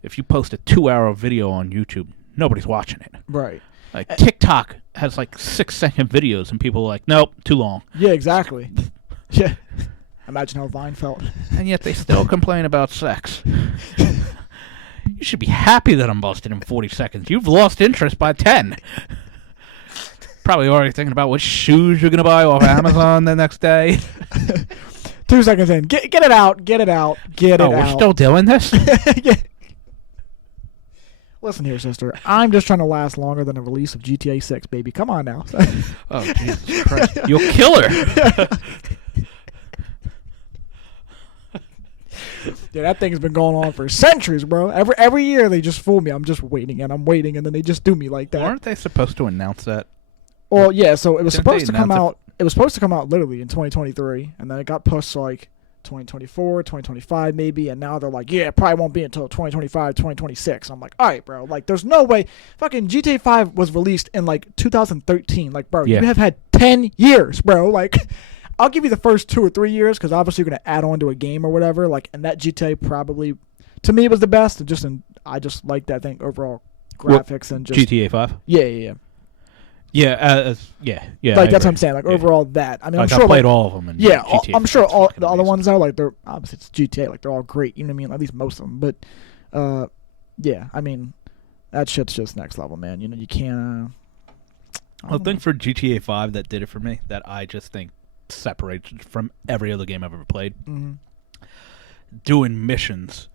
if you post a 2-hour video on YouTube, nobody's watching it. Right. Like, TikTok has, like, 6-second videos, and people are like, nope, too long. Yeah, exactly. Yeah. Imagine how Vine felt. And yet they still complain about sex. You should be happy that I'm busted in 40 seconds. You've lost interest by 10. Probably already thinking about what shoes you're going to buy off Amazon the next day. 2 seconds in. Get it out. Get it out. Get it out. Oh, we're still doing this? Yeah. Listen here, sister. I'm just trying to last longer than the release of GTA 6, baby. Come on now. Oh, Jesus Christ. You'll kill her. Yeah, that thing's been going on for centuries, bro. Every year they just fool me. I'm just waiting, and then they just do me like that. Weren't they supposed to announce that? Well, yeah, so it was Didn't supposed to come announce out. It was supposed to come out literally in 2023, and then it got pushed to like 2024, 2025 maybe, and now they're like, yeah, it probably won't be until 2025, 2026. I'm like, all right, bro. Like, there's no way. Fucking GTA 5 was released in like 2013. Like, bro, Yeah. you have had 10 years, bro. Like, I'll give you the first 2 or 3 years because obviously you're gonna add on to a game or whatever. Like, and that GTA probably, to me, was the best. I just like that thing overall graphics and just GTA 5? Yeah. Yeah, yeah. Like, that's what I'm saying. Like, overall, that. I mean, like, I'm sure. I played like, all of them. Yeah, GTA I'm sure all fucking the other amazing. ones are like they're obviously it's GTA, like they're all great. You know what I mean? At least most of them. But, yeah, I mean, that shit's just next level, man. You know, you can't. The thing for GTA 5 that did it for me, that I just think separates it from every other game I've ever played, doing missions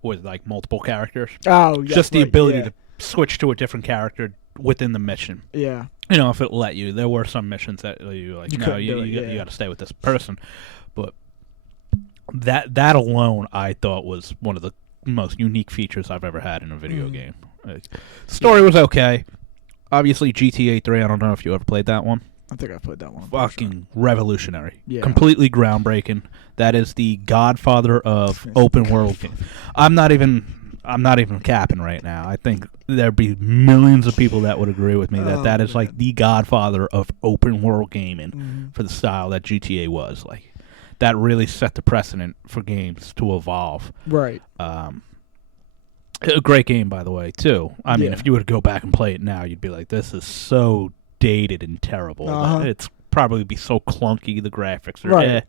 with like multiple characters. Oh, yeah, Just the right, ability yeah. to switch to a different character within the mission. Yeah. You know, if it let you. There were some missions that you like, You no, couldn't you do it, you got to stay with this person. But that alone, I thought was one of the most unique features I've ever had in a video game. Like, the story was okay. Obviously, GTA 3, I don't know if you ever played that one. I think I played that one. Fucking revolutionary. Yeah. Completely groundbreaking. That is the godfather of open world games. I'm not even capping right now. I think there'd be millions of people that would agree with me that is like the godfather of open world gaming for the style that GTA was. Like, that really set the precedent for games to evolve. Right. A great game, by the way, too. I mean, if you were to go back and play it now, you'd be like, this is so dated and terrible. It's probably be so clunky, the graphics are right.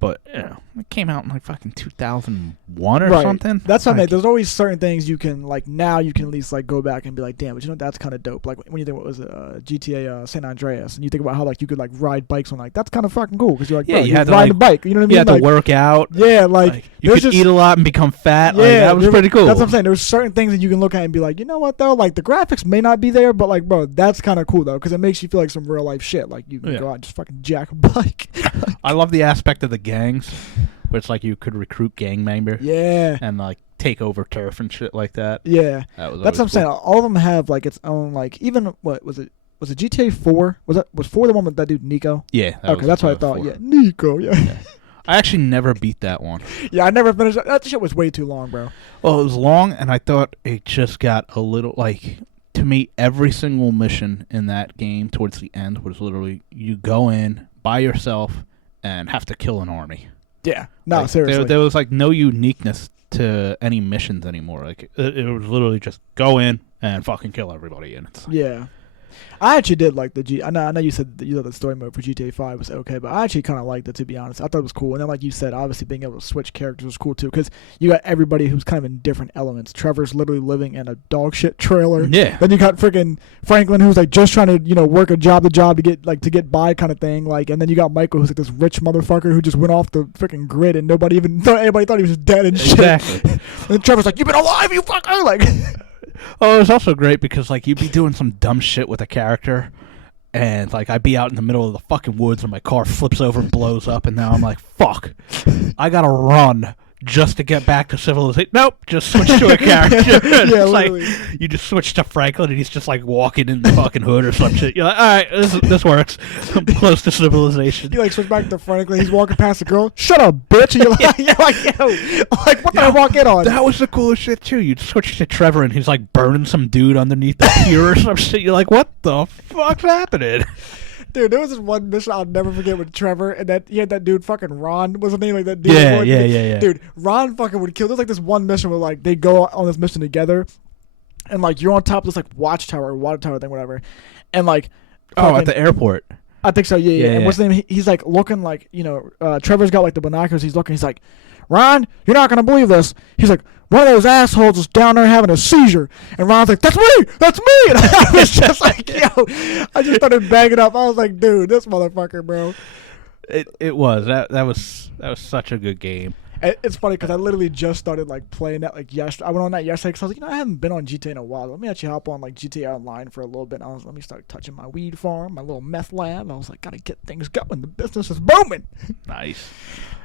But you know, it came out in like fucking 2001 or something. That's what I mean. There's always certain things you can like now you can at least like go back and be like, damn, but you know that's kind of dope. Like when you think what was it, GTA San Andreas, and you think about how like you could like ride bikes on like that's kind of fucking cool because you're like, you had to ride like, the bike. You know what I mean? You had like, to work out. Yeah, like you could eat a lot and become fat. Yeah, like, that was pretty cool. That's what I'm saying. There's certain things that you can look at and be like, you know what though, like the graphics may not be there, but like, bro, that's kind of cool though because it makes you feel like some real life shit. Like you can go out and just fucking jack a bike. I love the aspect of the gangs, where it's like you could recruit gang members. Yeah. And like take over turf and shit like that. Yeah. That's what I'm saying. All of them have like its own like even what was it? Was it GTA 4? Was 4 the one with that dude Nico? Yeah. Okay, that's what I thought. 4. Yeah, Nico. Yeah. I actually never beat that one. Yeah, I never finished it. That shit was way too long, bro. Well, it was long, and I thought it just got a little like. To me, every single mission in that game towards the end was literally you go in by yourself and have to kill an army. Yeah. No, like, seriously. There was like no uniqueness to any missions anymore. Like it was literally just go in and fucking kill everybody, and it's like, yeah. I actually did like the I know you said that you thought the story mode for GTA 5 was okay, but I actually kind of liked it, to be honest. I thought it was cool. And then, like you said, obviously being able to switch characters was cool, too, because you got everybody who's kind of in different elements. Trevor's literally living in a dog shit trailer. Yeah. Then you got freaking Franklin, who's, like, just trying to, work a job to get by kind of thing. Like, and then you got Michael, who's, like, this rich motherfucker who just went off the freaking grid and anybody thought he was dead and shit. Exactly. And Trevor's like, you've been alive, you fucker! Like... Oh, it was also great because, like, you'd be doing some dumb shit with a character, and, like, I'd be out in the middle of the fucking woods and my car flips over and blows up, and now I'm like, fuck, I gotta run just to get back to civilization. Nope, just switch to a character. Yeah, it's literally. like, you just switch to Franklin, and he's just, like, walking in the fucking hood or some shit. You're like, all right, this works. I'm close to civilization. You, like, switch back to Franklin. He's walking past the girl. Shut up, bitch. And you're like, yo. Like, what did I walk in on? That was the coolest shit, too. You'd switch to Trevor, and he's, like, burning some dude underneath the pier or some shit. You're like, what the fuck's happening? Dude, there was this one mission I'll never forget with Trevor, and that he had that dude fucking Ron. Was his name like that dude? Yeah. Dude, Ron fucking would kill. There's like this one mission where like they go on this mission together, and like you're on top of this like watchtower or water tower thing, whatever, and like at the airport. I think so. Yeah. And what's his name? He's like looking like Trevor's got like the binoculars. He's looking. He's like, Ron, you're not gonna believe this. He's like, one of those assholes is down there having a seizure. And Ron's like, that's me! That's me! And I was just like, yo. I just started banging up. I was like, dude, this motherfucker, bro. It was. That was such a good game. It's funny because I literally just started like playing that like yesterday. I went on that yesterday because I was like, I haven't been on GTA in a while. Let me actually hop on like GTA Online for a little bit. Let me start touching my weed farm, my little meth lab. I was like, gotta get things going. The business is booming. Nice.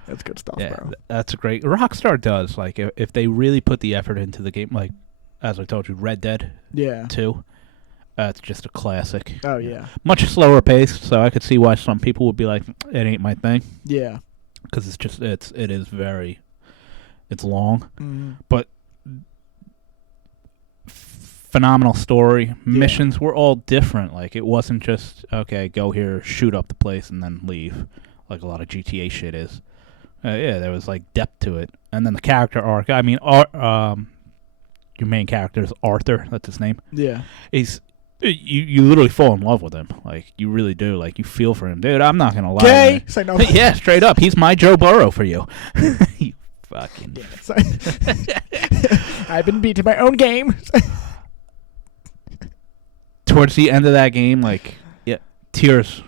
That's good stuff, yeah, bro. That's great. Rockstar does like if they really put the effort into the game, like as I told you, Red Dead. Yeah. 2. It's just a classic. Oh yeah. Much slower paced, so I could see why some people would be like, it ain't my thing. Yeah. Because it's long, but phenomenal story. Yeah. Missions were all different. Like it wasn't just go here, shoot up the place, and then leave, like a lot of GTA shit is. There was like depth to it, and then the character arc. I mean, your main character is Arthur. That's his name. Yeah. You literally fall in love with him. Like, you really do. Like, you feel for him. Dude, I'm not going to lie. Gay? Say no. Yeah, straight up. He's my Joe Burrow for you. You fucking... I've been beat to my own game. Towards the end of that game, like, tears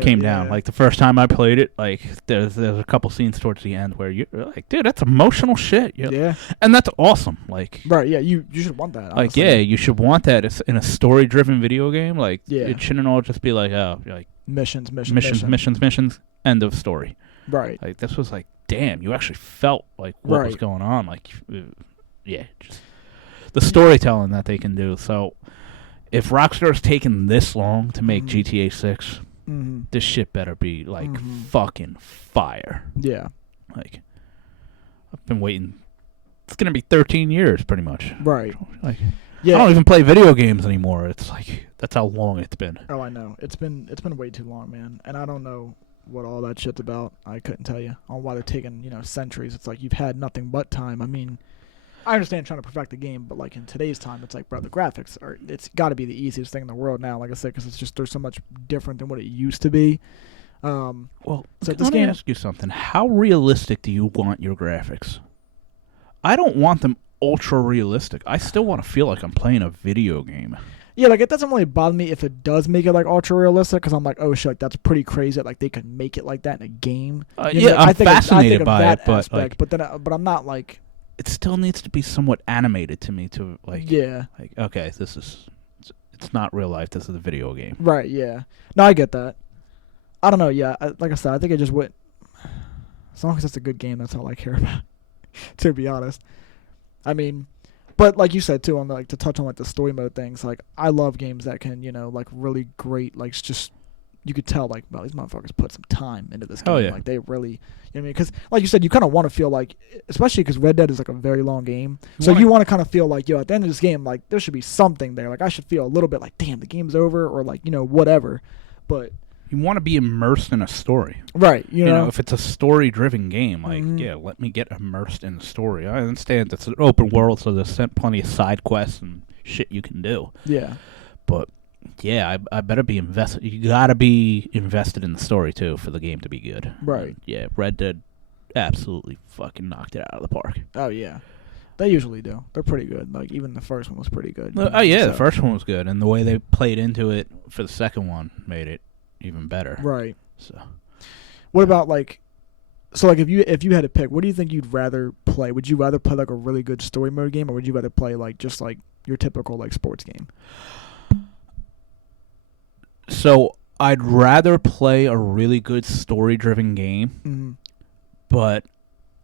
came down. Like, the first time I played it, like, there's a couple scenes towards the end where you're like, dude, that's emotional shit. Yeah. And that's awesome. Like, right, yeah, you should want that, honestly. Like, yeah, you should want that. It's in a story-driven video game. Like, yeah. It shouldn't all just be like, like missions, end of story. Right. Like, this was like, damn, you actually felt like what was going on. Like, just the storytelling that they can do. So, if Rockstar's taken this long to make GTA 6, this shit better be, like, fucking fire. Yeah. Like, I've been waiting. It's going to be 13 years, pretty much. Right. Like, yeah. I don't even play video games anymore. It's like, that's how long it's been. Oh, I know. It's been way too long, man. And I don't know what all that shit's about. I couldn't tell you on why they're taking, centuries. It's like you've had nothing but time. I mean, I understand trying to perfect the game, but like in today's time, it's like, bro, the graphics it's got to be the easiest thing in the world now. Like I said, because it's just there's so much different than what it used to be. So let me ask you something. How realistic do you want your graphics? I don't want them ultra realistic. I still want to feel like I'm playing a video game. Yeah, like it doesn't really bother me if it does make it like ultra realistic, because I'm like, oh shit, like, that's pretty crazy. Like they could make it like that in a game. I'm fascinated by it, but aspect, but I'm not like. It still needs to be somewhat animated to me to like. Yeah. Like, okay, it's not real life. This is a video game. Right. Yeah. No, I get that. I don't know. Yeah. Like I said, I think it just went. As long as it's a good game, that's all I care about. To be honest, I mean, but like you said too, on to touch on like the story mode things, like I love games that can like really great, like just you could tell like, well, these motherfuckers put some time into this game. Oh, yeah. Like they really, you know what I mean? Because like you said, you kind of want to feel like, especially because Red Dead is like a very long game, you want to kind of feel like, at the end of this game, like there should be something there. Like I should feel a little bit like, damn, the game's over, or like whatever. But you want to be immersed in a story, right? You know, if it's a story-driven game, like let me get immersed in the story. I understand it's an open world, so there's plenty of side quests and shit you can do. Yeah, but. Yeah, I better be invested. You gotta be invested in the story too for the game to be good. Right. And yeah, Red Dead absolutely fucking knocked it out of the park. Oh yeah, they usually do. They're pretty good. Like even the first one was pretty good. The first one was good, and the way they played into it for the second one made it even better. Right. So, what about like? So like if you had to pick, what do you think you'd rather play? Would you rather play like a really good story mode game, or would you rather play like just like your typical like sports game? So I'd rather play a really good story-driven game, but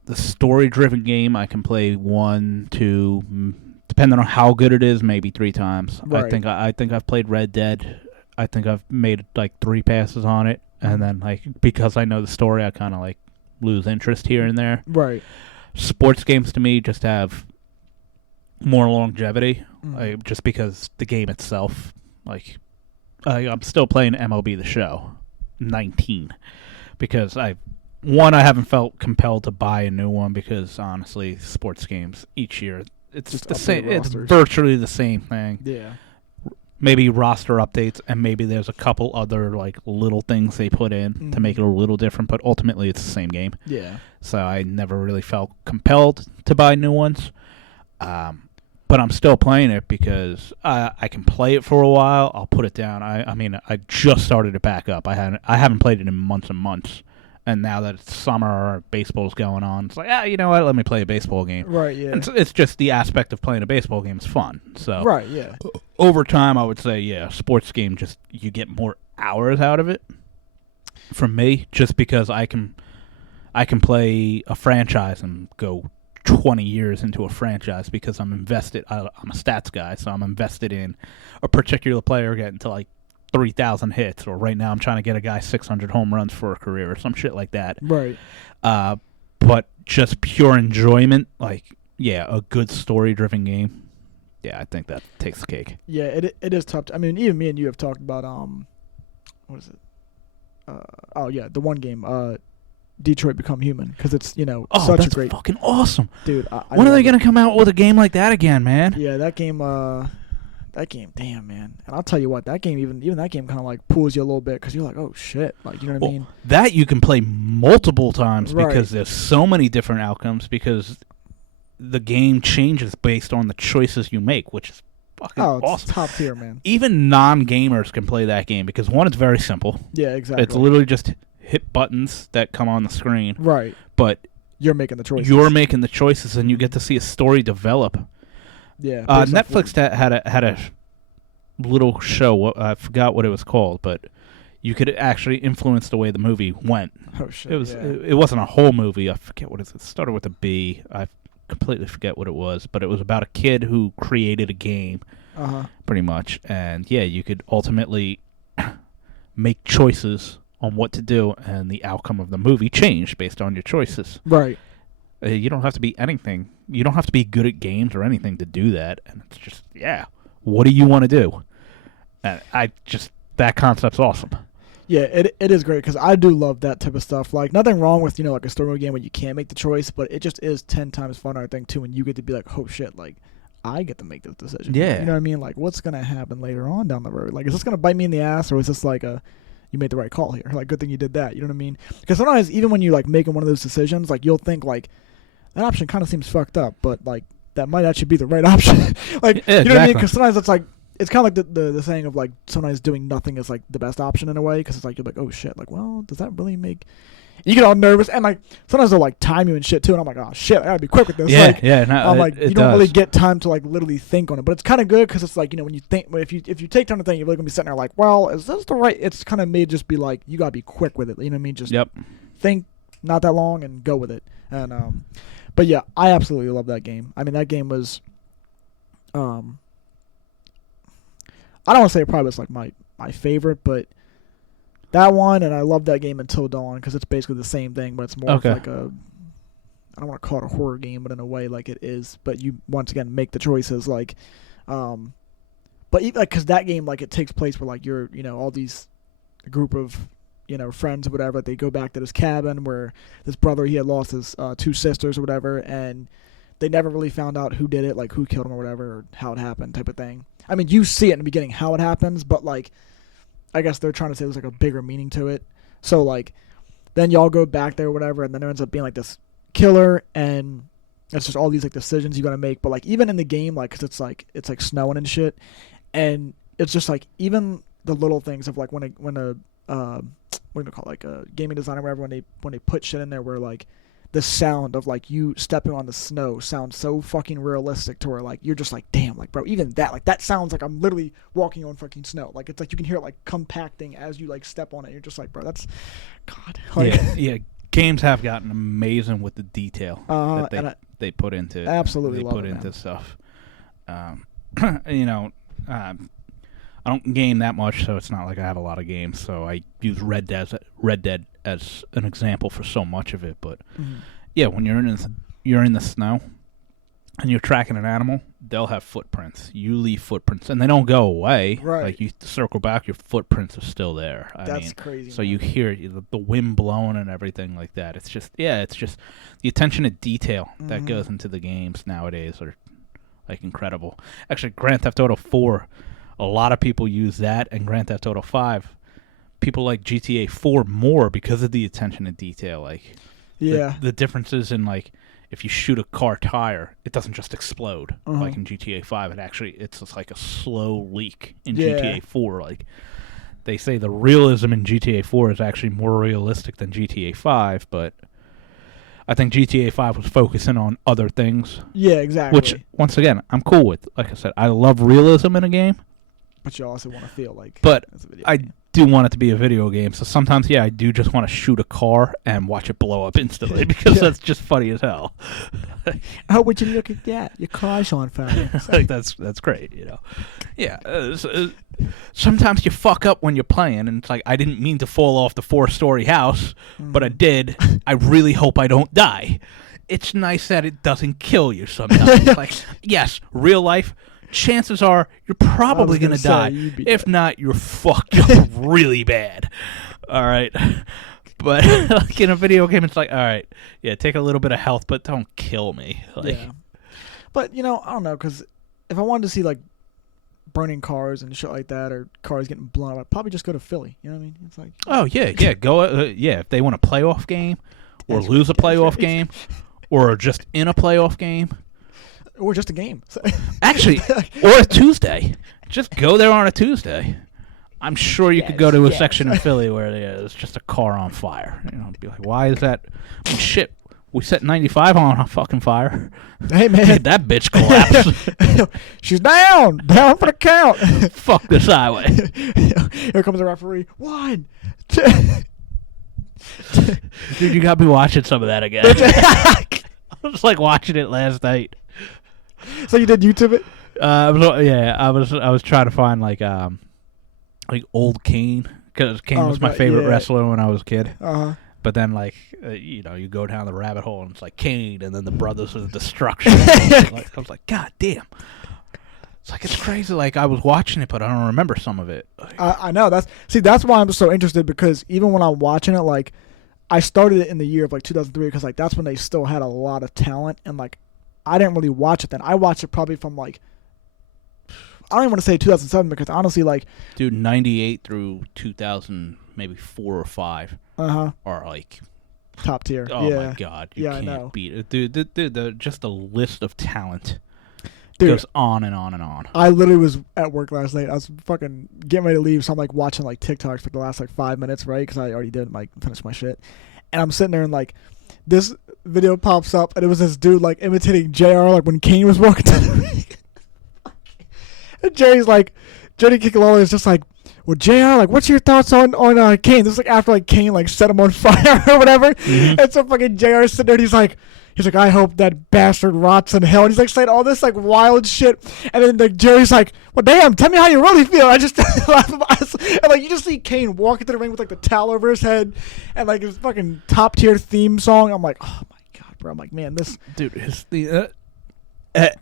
the story-driven game I can play 1, 2, depending on how good it is, maybe 3 times. Right. I think I've played Red Dead. I think I've made like 3 passes on it, and then like because I know the story, I kind of like lose interest here and there. Right. Sports games to me just have more longevity, just because the game itself, like. I'm still playing MLB The Show 19 because I haven't felt compelled to buy a new one because honestly, sports games each year it's just the same. It's virtually the same thing. Yeah. Maybe roster updates and maybe there's a couple other like little things they put in to make it a little different, but ultimately it's the same game. Yeah. So I never really felt compelled to buy new ones. But I'm still playing it because I can play it for a while. I'll put it down. I mean, I just started it back up. I haven't played it in months and months. And now that it's summer, baseball's going on, it's like, you know what? Let me play a baseball game. Right, yeah. It's just the aspect of playing a baseball game is fun. So right, yeah. Over time, I would say, yeah, a sports game, just you get more hours out of it. From me, just because I can play a franchise and go 20 years into a franchise because I'm invested. I'm a stats guy, so I'm invested in a particular player getting to like 3,000 hits, or right now I'm trying to get a guy 600 home runs for a career or some shit like that. Right. But just pure enjoyment, like, yeah, a good story-driven game. Yeah, I think that takes the cake. Yeah, it is tough. I mean, even me and you have talked about what is it? The one game, Detroit Become Human, because it's such a great. Fucking awesome, dude. When are they gonna come out with a game like that again, man? Yeah, that game. Damn, man. And I'll tell you what, that game, even that game kind of like pulls you a little bit because you're like, oh shit, like, you know what I mean? That you can play multiple times right. because there's so many different outcomes, because the game changes based on the choices you make, which is fucking awesome. It's top tier, man. Even non-gamers can play that game because, one, it's very simple. Yeah, exactly. It's literally just hit buttons that come on the screen. Right. But you're making the choices. You're making the choices, and you get to see a story develop. Yeah. Netflix had a little show. I forgot what it was called, but you could actually influence the way the movie went. Oh shit! It wasn't a whole movie. I forget what it is. It started with a B. I completely forget what it was, but it was about a kid who created a game, pretty much. And yeah, you could ultimately make choices on what to do, and the outcome of the movie changed based on your choices. Right. You don't have to be anything. You don't have to be good at games or anything to do that. And it's just, what do you want to do? And that concept's awesome. Yeah, it is great because I do love that type of stuff. Like, nothing wrong with, like a story mode game where you can't make the choice, but it just is 10 times funner, I think, too, when you get to be like, oh shit, like, I get to make this decision. Yeah. You know what I mean? Like, what's going to happen later on down the road? Like, is this going to bite me in the ass, or is this like you made the right call here? Like, good thing you did that. You know what I mean? Because sometimes, even when you like making one of those decisions, like, you'll think like, that option kind of seems fucked up, but like, that might actually be the right option. Like, yeah, you know exactly. what I mean? Because sometimes it's like, it's kind of like the saying of like, sometimes doing nothing is like the best option in a way, because it's like, you're like, oh shit, like, well, does that really make... You get all nervous, and like, sometimes they'll like time you and shit too, and I'm like, oh shit, I gotta be quick with this. Yeah, like, yeah, no, I'm like, it you don't does. really get time to like literally think on it, but it's kind of good because it's like, when you think, if you take time to think, you're really gonna be sitting there like, well, is this the right? It's kind of made just be like, you gotta be quick with it. You know what I mean? Just think not that long and go with it. And but yeah, I absolutely love that game. I mean, that game was, I don't want to say it probably was like my favorite, but that one, and I love that game Until Dawn because it's basically the same thing, but it's more of like a, I don't want to call it a horror game, but in a way like it is. But you once again make the choices like, but even like, because that game, like, it takes place where like you're all these group of friends or whatever, they go back to this cabin where this brother, he had lost his 2 sisters or whatever, and they never really found out who did it, like who killed him or whatever, or how it happened type of thing. I mean, you see it in the beginning how it happens, but like, I guess they're trying to say there's like a bigger meaning to it. So like, then y'all go back there or whatever, and then there ends up being like this killer, and it's just all these like decisions you gotta make. But like, even in the game, like, 'cause it's like snowing and shit, and it's just like, even the little things of like when a what do you call it, like a gaming designer or whatever, when they put shit in there where like the sound of like you stepping on the snow sounds so fucking realistic to where like you're just like, damn, like, bro, even that sounds like I'm literally walking on fucking snow. Like, it's like you can hear it like compacting as you like step on it. You're just like, bro, that's God. Like, yeah. Games have gotten amazing with the detail that they put into absolutely put into stuff. I don't game that much, so it's not like I have a lot of games. So I use Red Dead as an example for so much of it. But yeah, when you're in the snow and you're tracking an animal, they'll have footprints. You leave footprints, and they don't go away. Right. Like, you circle back, your footprints are still there. That's crazy. So man. You hear the wind blowing and everything like that. It's just the attention to detail that goes into the games nowadays are like incredible. Actually, Grand Theft Auto 4. A lot of people use that, and Grand Theft Auto 5. People like GTA 4 more because of the attention to detail. Like, yeah, the differences in like if you shoot a car tire, it doesn't just explode like in GTA 5. It's just like a slow leak in GTA 4. Like they say, the realism in GTA 4 is actually more realistic than GTA 5, but I think GTA 5 was focusing on other things. Yeah, exactly. Which, once again, I'm cool with. Like I said, I love realism in a game. But you also want to feel like it's a video game. Do want it to be a video game, so sometimes I do just want to shoot a car and watch it blow up instantly because that's just funny as hell. Oh, would you look at that? Your car's on fire. Like that's great, Yeah. Sometimes you fuck up when you're playing, and it's like, I didn't mean to fall off the 4-story house, but I did. I really hope I don't die. It's nice that it doesn't kill you sometimes. Like, yes, real life. Chances are you're probably going to die. If not, you're fucked up really bad. All right. But like in a video game, it's like, all right, take a little bit of health, but don't kill me. Like, yeah. But, I don't know, because if I wanted to see, like, burning cars and shit like that, or cars getting blown up, I'd probably just go to Philly. You know what I mean? It's like, oh, yeah. Go, if they want a playoff game or lose a playoff game or just in a playoff game. Or just a game. Actually, or a Tuesday. Just go there on a Tuesday. I'm sure you could go to a section in Philly where there's just a car on fire. Be like, why is that? Shit, we set 95 on a fucking fire. Hey, man. That bitch collapsed. She's down for the count. Fuck this highway. Here comes the referee. 1, 2. Dude, you got me watching some of that again. I was like watching it last night. So you did YouTube it? I was trying to find like old Kane, because Kane was my favorite wrestler when I was a kid. But then you go down the rabbit hole and it's like Kane and then the Brothers of Destruction. I was like, God damn. It's like, it's crazy. Like, I was watching it, but I don't remember some of it. I know. That's why I'm so interested, because even when I'm watching it, like, I started it in the year of like 2003, because like that's when they still had a lot of talent, and like I didn't really watch it then. I watched it probably from like, I don't even want to say 2007, because honestly, like, dude, 98 through 2000, maybe 4 or 5 are like top tier. Oh my God, you can't beat it, dude. Just a list of talent. Dude, goes on and on and on. I literally was at work last night. I was fucking getting ready to leave, so I'm like watching like TikToks for the last like 5 minutes, right? Because I already did like finish my shit, and I'm sitting there and like this video pops up, and it was this dude like imitating JR, like when Kane was walking to the ring. And Jerry's like, Johnny Kikalala is just like, well, JR, like, what's your thoughts on Kane? This is like after like Kane like set him on fire or whatever. And so fucking JR is sitting there, and he's like, I hope that bastard rots in hell. And he's like saying all this like wild shit. And then like Jerry's like, well, damn, tell me how you really feel. I just laugh about it. And like you just see Kane walk into the ring with like the towel over his head and like his fucking top tier theme song. I'm like, oh my God, bro. I'm like, man, this dude is the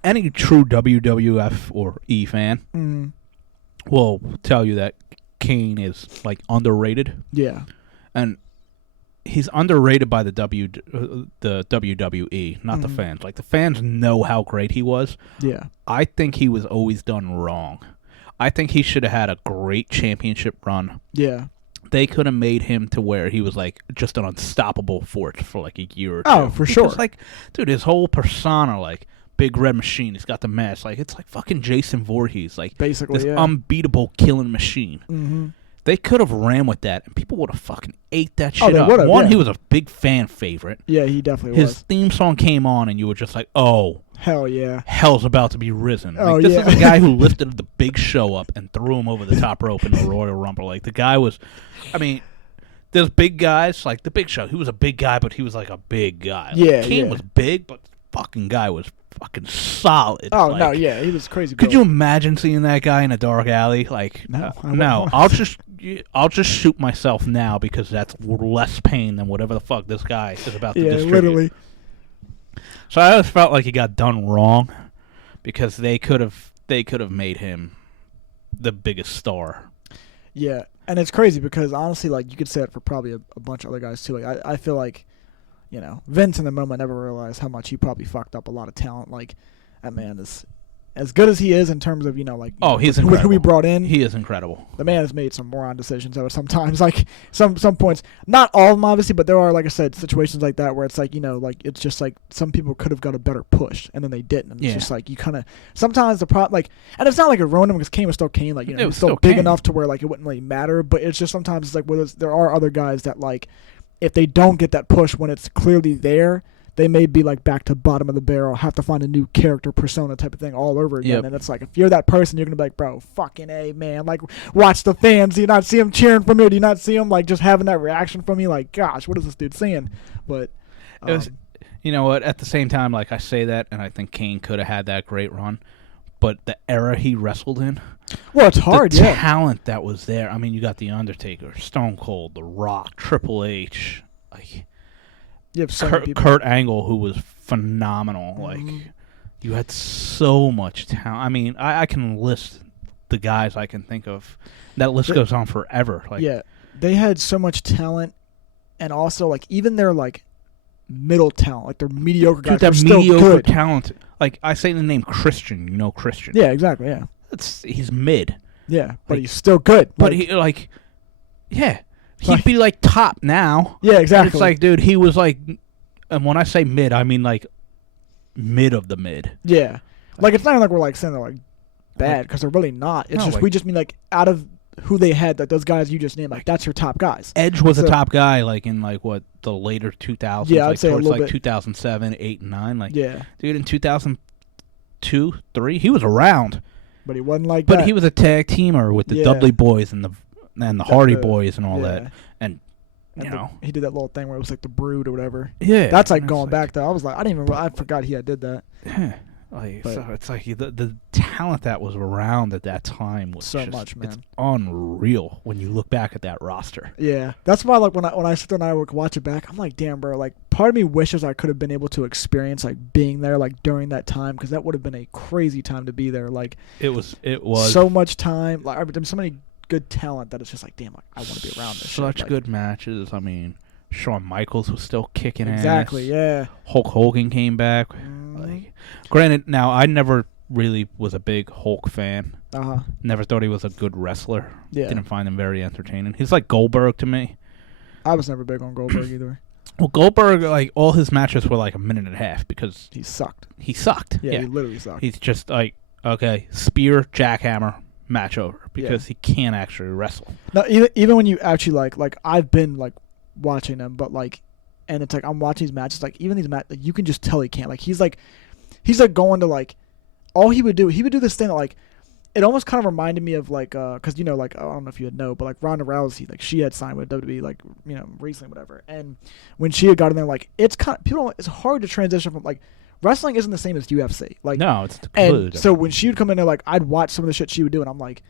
any true WWF or E fan will tell you that Kane is like underrated. Yeah, and he's underrated by the WWE, not the fans. Like, the fans know how great he was. Yeah. I think he was always done wrong. I think he should have had a great championship run. Yeah. They could have made him to where he was like just an unstoppable force for like a year or two. Oh, for sure. Like, dude, his whole persona, like, big red machine. He's got the mask. Like, it's like fucking Jason Voorhees. Like, basically, this unbeatable killing machine. They could have ran with that, and people would have fucking ate that shit up. One, he was a big fan favorite. Yeah, he definitely was. His theme song came on, and you were just like, oh. Hell yeah. Hell's about to be risen. Like, this is a guy who lifted the Big Show up and threw him over the top rope in the Royal Rumble. Like, the guy was, I mean, there's big guys, like the Big Show. He was a big guy, but he was like a big guy. Yeah, like, Kane was big, but the fucking guy was fucking solid. Oh, like, no, yeah, he was crazy. Could you imagine seeing that guy in a dark alley? Like, no. I'll just shoot myself now, because that's less pain than whatever the fuck this guy is about to distribute. Yeah, literally. So I always felt like he got done wrong, because they could have made him the biggest star. Yeah, and it's crazy because honestly, like, you could say it for probably a bunch of other guys too. Like, I feel like, you know, Vince in the moment never realized how much he probably fucked up a lot of talent. Like, that man is as good as he is in terms of, he's incredible. Who we brought in. He is incredible. The man has made some moron decisions that are sometimes, like, some points. Not all of them, obviously, but there are, like I said, situations like that where it's like, it's just like some people could have got a better push, and then they didn't. And it's just like, you kind of, sometimes the problem, like, and it's not like it ruined him because Kane was still Kane. Like, he was still big enough to where, like, it wouldn't really matter. But it's just sometimes it's like, there are other guys that, like, if they don't get that push when it's clearly there, they may be like back to bottom of the barrel, have to find a new character persona type of thing all over again. Yep. And it's like, if you're that person, you're going to be like, bro, fucking A, man. Like, watch the fans. Do you not see him cheering for me? Do you not see him, like, just having that reaction from me? Like, gosh, what is this dude saying? But, it was, you know what? At the same time, like, I say that, and I think Kane could have had that great run. But the era he wrestled in, well, it's hard, the talent that was there. I mean, you got The Undertaker, Stone Cold, The Rock, Triple H, like, you have Kurt Angle, who was phenomenal. Like, you had so much talent. I mean, I can list the guys I can think of. That list goes on forever. Like, yeah, they had so much talent, and also, like, even their, like, middle talent, like, their mediocre guys, they're still mediocre good. talent. Like, I say the name Christian. You know Christian. Yeah, exactly, yeah. He's mid. Yeah, but he's still good. But he'd be like top now. Yeah, exactly. It's like, dude, he was like, and when I say mid, I mean like mid of the mid. Yeah, like, it's not even like we're like saying they're like bad, because they're really not. It's just, like, we just mean like out of who they had, like those guys you just named, like that's your top guys. Edge was a top guy, like in like what, the later 2000s. Yeah, I'd like say towards a little like bit. 2007, 8, and 9. Like, yeah, dude, in 2002, 3, he was around. but he wasn't like But that. he was a tag teamer with the Dudley Boys and the Hardy Boys and all that. And he did that little thing where it was like the Brood or whatever. Yeah, that's like going back though. I was like, I forgot he did that. Yeah. Like, so it's like the talent that was around at that time was so just, much, man. It's unreal when you look back at that roster. Yeah, that's why, like, when I sit there and I would watch it back, I'm like, damn, bro. Like, part of me wishes I could have been able to experience, like, being there, like, during that time, because that would have been a crazy time to be there. Like, it was so much time. Like, there's so many good talent that it's just like, damn, like, I want to be around this. Such shit. good matches. I mean, Shawn Michaels was still kicking ass. Exactly. Yeah. Hulk Hogan came back. Like, granted, now I never really was a big Hulk fan. Never thought he was a good wrestler. Yeah. Didn't find him very entertaining. He's like Goldberg to me. I was never big on Goldberg either. Well, Goldberg, like, all his matches were like a minute and a half because he sucked. Yeah, he literally sucked. He's just like, okay, spear, jackhammer, match over, because he can't actually wrestle. No, even when you actually like I've been like watching him, but like, and it's like I'm watching these matches, like even these matches, like, you can just tell he can't. Like he's like going to, like, all he would do this thing that, like, it almost kind of reminded me of like because like, I don't know if you know, but like Ronda Rousey, like, she had signed with WWE like recently, whatever, and when she had got in there, like, it's kind of it's hard to transition from, like, wrestling isn't the same as UFC, like, no, it's completely different. So when she would come in there, like, I'd watch some of the shit she would do, and I'm like,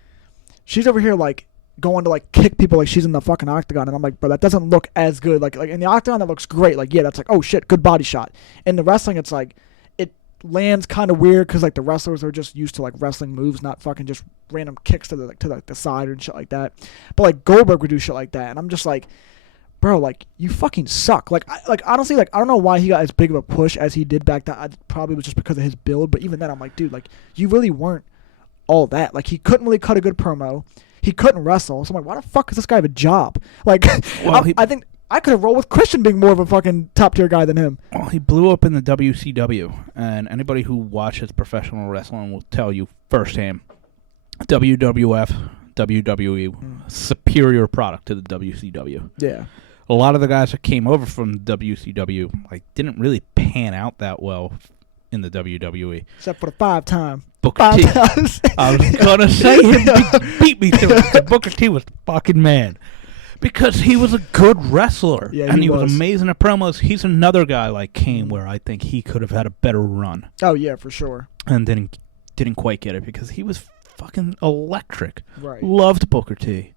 she's over here like going to, like, kick people like she's in the fucking octagon, and I'm like, bro, that doesn't look as good. Like in the octagon, that looks great. Like, yeah, that's like, oh shit, good body shot. In the wrestling, it's like, it lands kind of weird because, like, the wrestlers are just used to, like, wrestling moves, not fucking just random kicks to the side and shit like that. But like Goldberg would do shit like that, and I'm just like, bro, like, you fucking suck. Like honestly, like, I don't know why he got as big of a push as he did back then. I probably was just because of his build, but even then, I'm like, dude, like, you really weren't all that. Like, he couldn't really cut a good promo. He couldn't wrestle. So I'm like, why the fuck does this guy have a job? Like, well, I think I could have rolled with Christian being more of a fucking top tier guy than him. Well, he blew up in the WCW, and anybody who watches professional wrestling will tell you firsthand, WWF, WWE, superior product to the WCW. Yeah. A lot of the guys that came over from the WCW, like, didn't really pan out that well in the WWE. Except for the 5-time. Booker T. I was going to say him beat me to it. Booker T was the fucking man. Because he was a good wrestler. Yeah, and he was amazing at promos. He's another guy like Kane where I think he could have had a better run. Oh, yeah, for sure. And didn't quite get it because he was fucking electric. Right. Loved Booker T.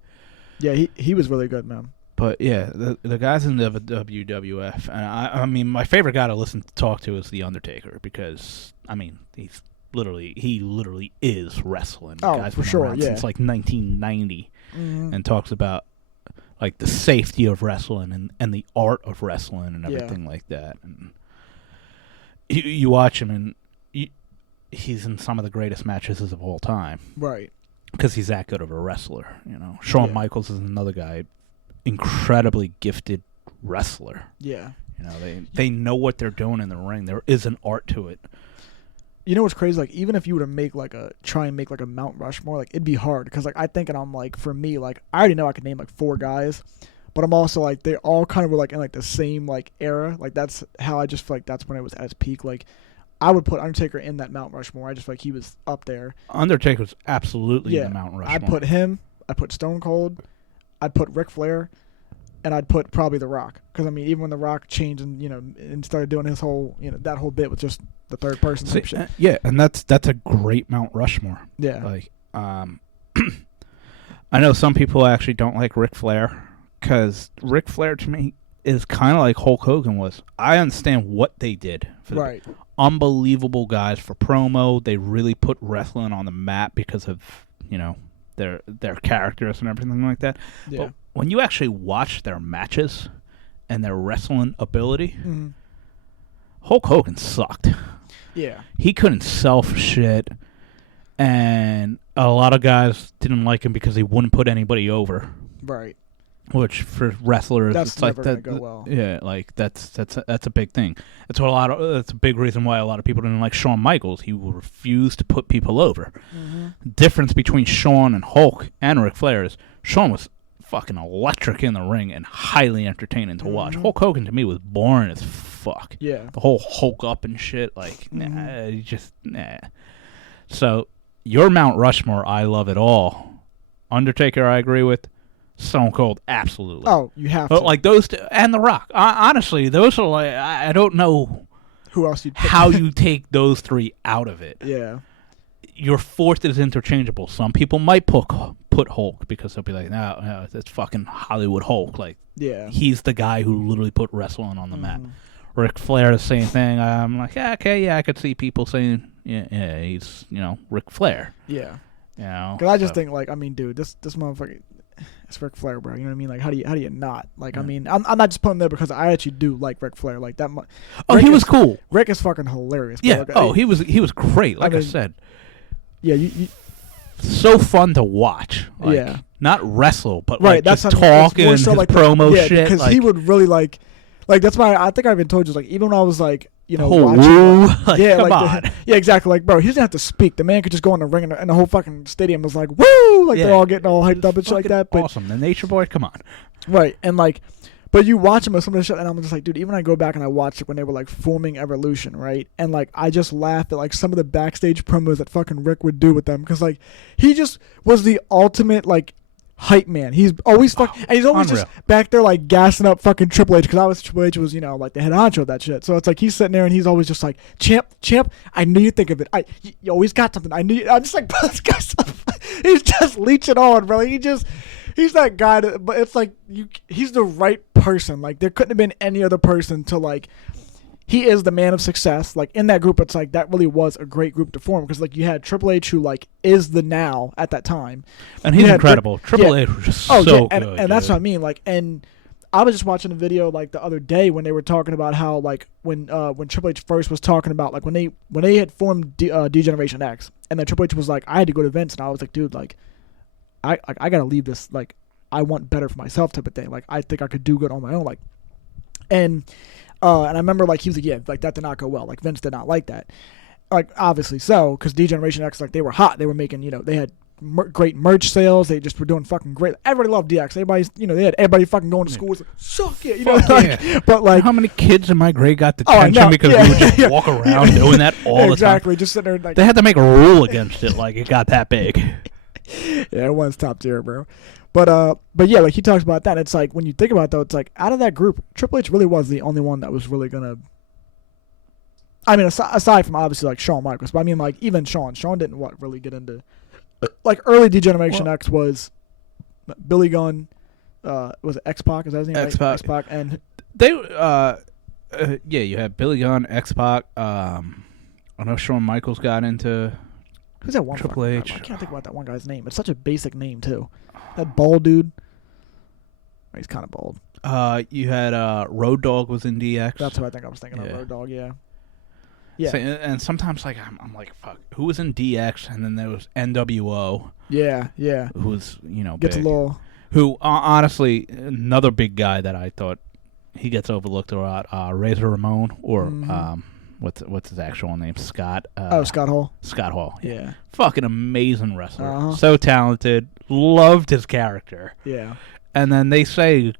Yeah, he was really good, man. But yeah, the guys in the WWF, and I mean, my favorite guy to talk to is The Undertaker because, I mean, he literally is wrestling. Oh, the guy's for been sure, around yeah. since like 1990, Mm-hmm. and talks about like the safety of wrestling and the art of wrestling and everything like that. And you watch him and he's in some of the greatest matches of all time. Right. Because he's that good of a wrestler, you know. Shawn Michaels is another guy, incredibly gifted wrestler. Yeah. You know, they know what they're doing in the ring. There is an art to it. You know what's crazy? Like, even if you were to try and make a Mount Rushmore, like, it'd be hard. Because, like, I think, and I'm like, for me, like, I already know I could name, like, 4 guys. But I'm also, like, they all kind of were, like, in, like, the same, like, era. Like, that's how I just feel like that's when it was at its peak. Like, I would put Undertaker in that Mount Rushmore. I just feel like he was up there. Undertaker's absolutely in the Mount Rushmore. I'd put him. I'd put Stone Cold. I'd put Ric Flair. And I'd put probably The Rock. Because, I mean, even when The Rock changed and, you know, and started doing his whole, you know, that whole bit with just the third person type shit. Yeah, and that's a great Mount Rushmore. Yeah. Like, I know some people actually don't like Ric Flair. Because Ric Flair, to me, is kind of like Hulk Hogan was. I understand what they did. Right. Unbelievable guys for promo. They really put wrestling on the map because of, you know, their characters and everything like that. Yeah. But when you actually watch their matches and their wrestling ability, Hulk Hogan sucked. Yeah. He couldn't sell for shit, and a lot of guys didn't like him because he wouldn't put anybody over. Right. Which for wrestlers, that's it's never like that. Gonna go well. Yeah, like that's a big thing. That's a big reason why a lot of people didn't like Shawn Michaels. He refused to put people over. The difference between Shawn and Hulk and Ric Flair is Shawn was fucking electric in the ring and highly entertaining to watch. Hulk Hogan to me was boring as fuck. Yeah. The whole Hulk up and shit, like nah. So your Mount Rushmore, I love it all. Undertaker, I agree with. Stone Cold, absolutely. Oh, you have but to. like those two, and The Rock. Honestly, those are like I don't know who else how you take those 3 out of it. Yeah. Your 4th is interchangeable. Some people might put Hulk because they'll be like, no, that's fucking Hollywood Hulk. Like, yeah, he's the guy who literally put wrestling on the map. Ric Flair, the same thing. I'm like, yeah, okay, yeah, I could see people saying, yeah, he's, you know, Ric Flair. Yeah. You know, because I just think, like, I mean, dude, this motherfucker, it's Ric Flair, bro. You know what I mean? Like, how do you not? Like, I mean, I'm not just putting him there because I actually do like Ric Flair. Like that. He was cool. Rick is fucking hilarious. Bro. Yeah. Like, he was great. Like I said. Yeah. You so fun to watch. Like, yeah. Not wrestle, but right. Like that's just talk and his like promo shit. Because like, he would really like that's why I think I even told you, like, even when I was like, you know, watching. Like, yeah, come on. Yeah, exactly. Like, bro, he doesn't have to speak. The man could just go in the ring and the whole fucking stadium was like, woo! Like, they're all getting all hyped up and shit like that. But awesome. The Nature Boy, come on. Right. And, like, but you watch him with some of the shit, and I'm just like, dude, even when I go back and I watch it when they were, like, forming Evolution, right? And, like, I just laugh at, like, some of the backstage promos that fucking Rick would do with them. Because, like, he just was the ultimate, like, hype man. He's always and he's always unreal. Just back there like gassing up fucking Triple H, because Triple H was, you know, like the head honcho of that shit. So it's like he's sitting there and he's always just like, champ, I knew you'd think of it. You always got something. I'm just like, bro, this guy's he's just leeching on, bro. He's that guy that, but it's like he's the right person. Like, there couldn't have been any other person to, like, he is the man of success. Like, in that group, it's like that really was a great group to form, because, like, you had Triple H, who, like, is the now at that time, and he's incredible. Triple H was just so good, and that's what I mean. Like, and I was just watching a video like the other day when they were talking about how, like, when Triple H first was talking about, like, when they had formed D-Generation X, and then Triple H was like, I had to go to Vince, and I was like, dude, like, I gotta leave this. Like, I want better for myself type of thing. Like, I think I could do good on my own. Like, and I remember, like, he was like, yeah, like, that did not go well. Like, Vince did not like that. Like, obviously so, because D-Generation X, like, they were hot. They were making, you know, they had great merch sales. They just were doing fucking great. Everybody loved DX. Everybody's, you know, they had everybody fucking going to school. Like, suck it, you know. Like, but, like, how many kids in my grade got detention because we would just walk around doing that all the time? Exactly, just sitting there. Like, they had to make a rule against it. Like, it got that big. Yeah, it was top tier, bro. But yeah, like, he talks about that. It's like, when you think about it, though, it's like, out of that group, Triple H really was the only one that was really gonna. I mean, aside from obviously, like, Shawn Michaels, but I mean, like, even Shawn didn't really get into, like, early D-Generation X was Billy Gunn, was it X-Pac? Is that his name? X-Pac. X-Pac, and they yeah, you had Billy Gunn, X-Pac. I know Shawn Michaels got into. Who's that one? Triple H. Guy? I can't think about that one guy's name. It's such a basic name too. That bald dude. He's kind of bald. You had Road Dogg was in DX. That's what I think I was thinking of. Road Dogg, yeah. Yeah. So, and sometimes like I'm like, fuck, who was in DX, and then there was NWO. Yeah. Who's gets big. a little. Who honestly, another big guy that I thought he gets overlooked a lot. Razor Ramon, or what's his actual name? Scott. Scott Hall. Scott Hall. Yeah. Fucking amazing wrestler. So talented. Loved his character. Yeah. And then they say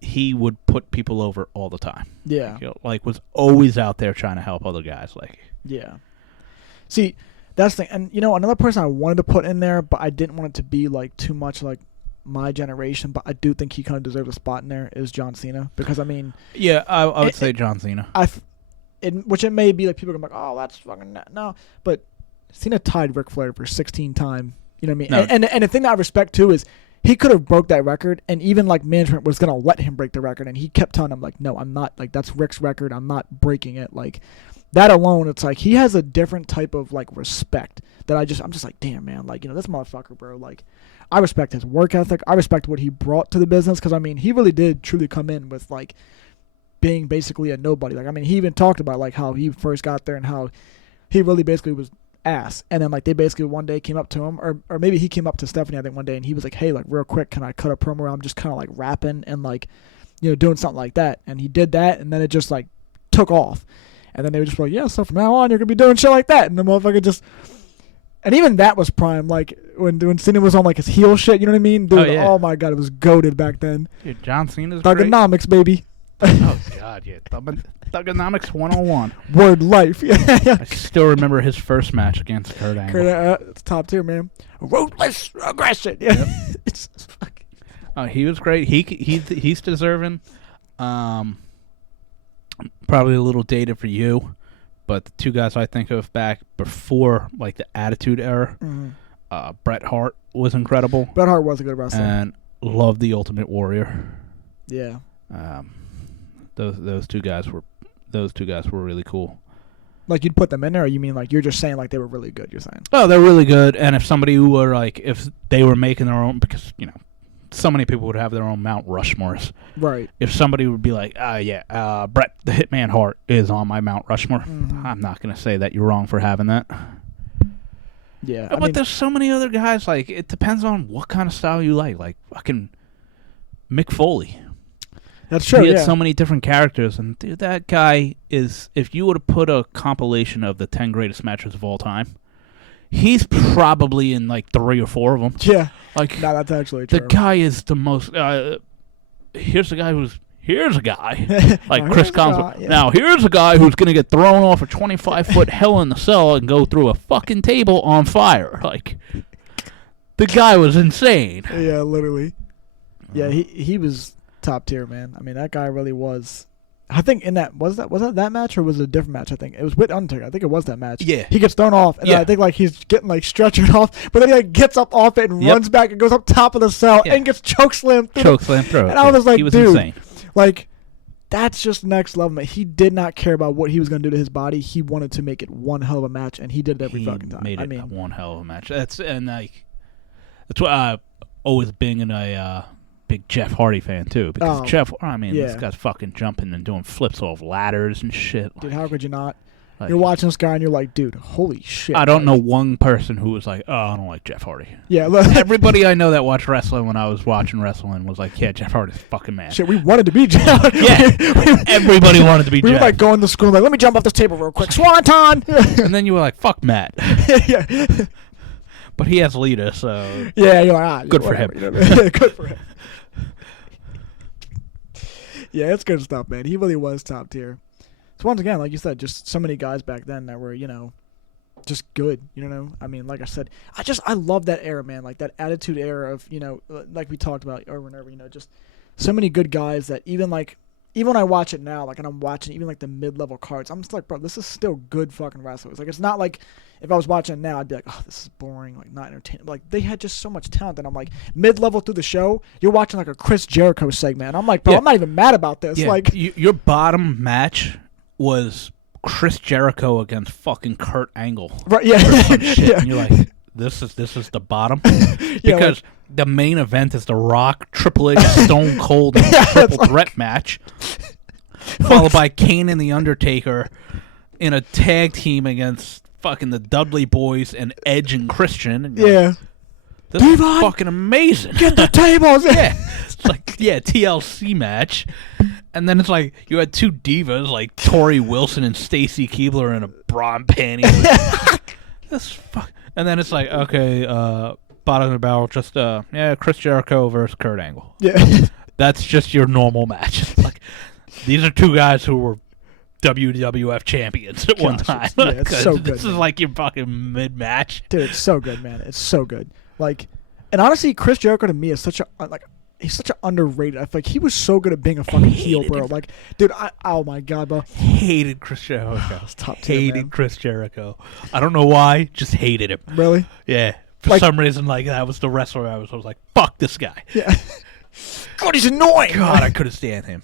he would put people over all the time. Yeah. Like was always out there trying to help other guys. Like. Yeah. See, that's the thing. And, another person I wanted to put in there, but I didn't want it to be, like, too much, like, my generation, but I do think he kind of deserves a spot in there, is John Cena. Because, I mean... Yeah, I would say John Cena. Which it may be, like, people are going to be like, oh, that's fucking... No. But Cena tied Ric Flair for 16-time. You know what I mean? No. And the thing that I respect, too, is he could have broke that record, and even, like, management was going to let him break the record, and he kept telling him, like, no, I'm not. Like, that's Ric's record. I'm not breaking it. Like... That alone, it's like he has a different type of like respect that I'm just like, damn, man, like, this motherfucker, bro. Like, I respect his work ethic. I respect what he brought to the business, because I mean, he really did truly come in with like being basically a nobody. Like, I mean, he even talked about like how he first got there and how he really basically was ass, and then like they basically one day came up to him, or maybe he came up to Stephanie, I think, one day, and he was like, hey, like, real quick, can I cut a promo where I'm just kind of like rapping and like doing something like that? And he did that, and then it just like took off. And then they were just like, yeah, so from now on, you're going to be doing shit like that. And the motherfucker just... And even that was prime. Like, when Cena was on, like, his heel shit, you know what I mean? Dude, oh my God, it was goated back then. Dude, John Cena's Thugonomics, great. Baby. Oh, God, yeah. Thugonomics 101. Word life. I still remember his first match against Kurt Angle. It's top tier, man. Ruthless aggression. Yeah. Yep. It's fucking... he was great. He's deserving. Probably a little dated for you, but the two guys I think of back before like the Attitude Era, Bret Hart was incredible. Bret Hart was a good wrestler, and loved the Ultimate Warrior. Yeah, those two guys were really cool. Like, you'd put them in there, or you mean like you're just saying like they were really good? You're saying? Oh, they're really good, and if somebody who were like, if they were making their own, because so many people would have their own Mount Rushmores. Right. If somebody would be like, Bret the Hitman Hart is on my Mount Rushmore, I'm not going to say that you're wrong for having that. Yeah. But there's so many other guys, like, it depends on what kind of style you like. Like, fucking Mick Foley. That's true, He had so many different characters, and dude, that guy is, if you were to put a compilation of the 10 greatest matches of all time, he's probably in like 3 or 4 of them. Yeah. Like, no, that's actually true. The guy is the most. Here's a guy here's a guy like Chris Collinsworth. Yeah. Now here's a guy who's gonna get thrown off a 25-foot Hell in the Cell and go through a fucking table on fire. Like, the guy was insane. Yeah, literally. Yeah, he was top tier, man. I mean, that guy really was. I think in that was that match, or was it a different match? I think it was with Undertaker. I think it was that match. Yeah, he gets thrown off, and I think like he's getting like stretchered off, but then he like gets up off it and runs back and goes up top of the cell and gets chokeslammed through. And I was like, he was dude, insane. Like, that's just next level, man. He did not care about what he was going to do to his body. He wanted to make it one hell of a match, and he did it every fucking time. Made it one hell of a match. That's why I've always been a big Jeff Hardy fan too, because this guy's fucking jumping and doing flips off ladders and shit. Dude, how could you not? Like, you're watching this guy and you're like, dude, holy shit. I don't know one person who was like, oh, I don't like Jeff Hardy. Yeah, everybody I know that watched wrestling when I was watching wrestling was like, yeah, Jeff Hardy's fucking man. Shit, we wanted to be Jeff. Yeah, everybody wanted to be Jeff. We were like going to school, like, let me jump off this table real quick, Swanton. And then you were like, fuck Matt. Yeah. But he has Lita, so yeah, you're like, good for him. Good for him. Yeah, it's good stuff, man. He really was top tier. So once again, like you said, just so many guys back then that were, just good, I mean, like I said, I love that era, man, like that Attitude Era of, like we talked about over and over, just so many good guys that even when I watch it now, like, and I'm watching even like the mid-level cards, I'm just like, bro, this is still good fucking wrestlers. Like, it's not like if I was watching it now, I'd be like, oh, this is boring, like, not entertaining. Like, they had just so much talent that I'm like, mid-level through the show, you're watching like a Chris Jericho segment. I'm like, bro, I'm not even mad about this. Yeah. Like, your bottom match was Chris Jericho against fucking Kurt Angle. Right? Yeah. Yeah. And you're like, this is the bottom, because the main event is The Rock, Triple H, Stone Cold, and triple threat match, followed by Kane and The Undertaker. in a tag team against fucking the Dudley Boys and Edge and Christian. And yeah. This is fucking amazing. Get the tables. Yeah. It's like, TLC match. And then it's like you had two divas like Tori Wilson and Stacy Keibler in a bra and panties. And then it's like, okay, bottom of the barrel, just Chris Jericho versus Kurt Angle. Yeah. That's just your normal match. It's like these are two guys who were WWF champions at one time. Yeah, it's so good. This is like your fucking mid-match. Dude, it's so good, man. It's so good. Like, and honestly, Chris Jericho to me is such a he's such an underrated. I feel like he was so good at being a fucking heel, bro. Like, dude, oh my god, bro. Hated Chris Jericho. Top tier, hated man. Chris Jericho. I don't know why, just hated him. Really? Yeah. For some reason, like that was the wrestler I was like, fuck this guy. Yeah. God, he's annoying. God, I couldn't stand him.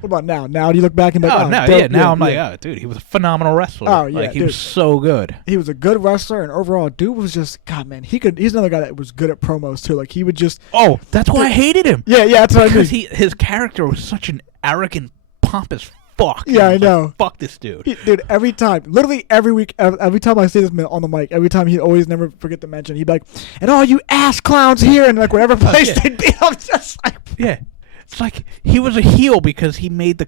What about now? Now do you look back and be like, now I'm like, dude, he was a phenomenal wrestler. Oh, yeah, like, he was so good. He was a good wrestler, and overall, dude was just, God, man, he's another guy that was good at promos, too. Like, he would just... Oh, that's why I hated him. Yeah, that's what I mean. Because his character was such an arrogant, pompous fuck. Yeah, I know. Like, fuck this dude. Dude, every time, literally every week, every time I say this on the mic, every time he'd always never forget to mention, he'd be like, and all you ass clowns here, and like whatever place they'd be, I'm just like... Yeah. It's like he was a heel because he made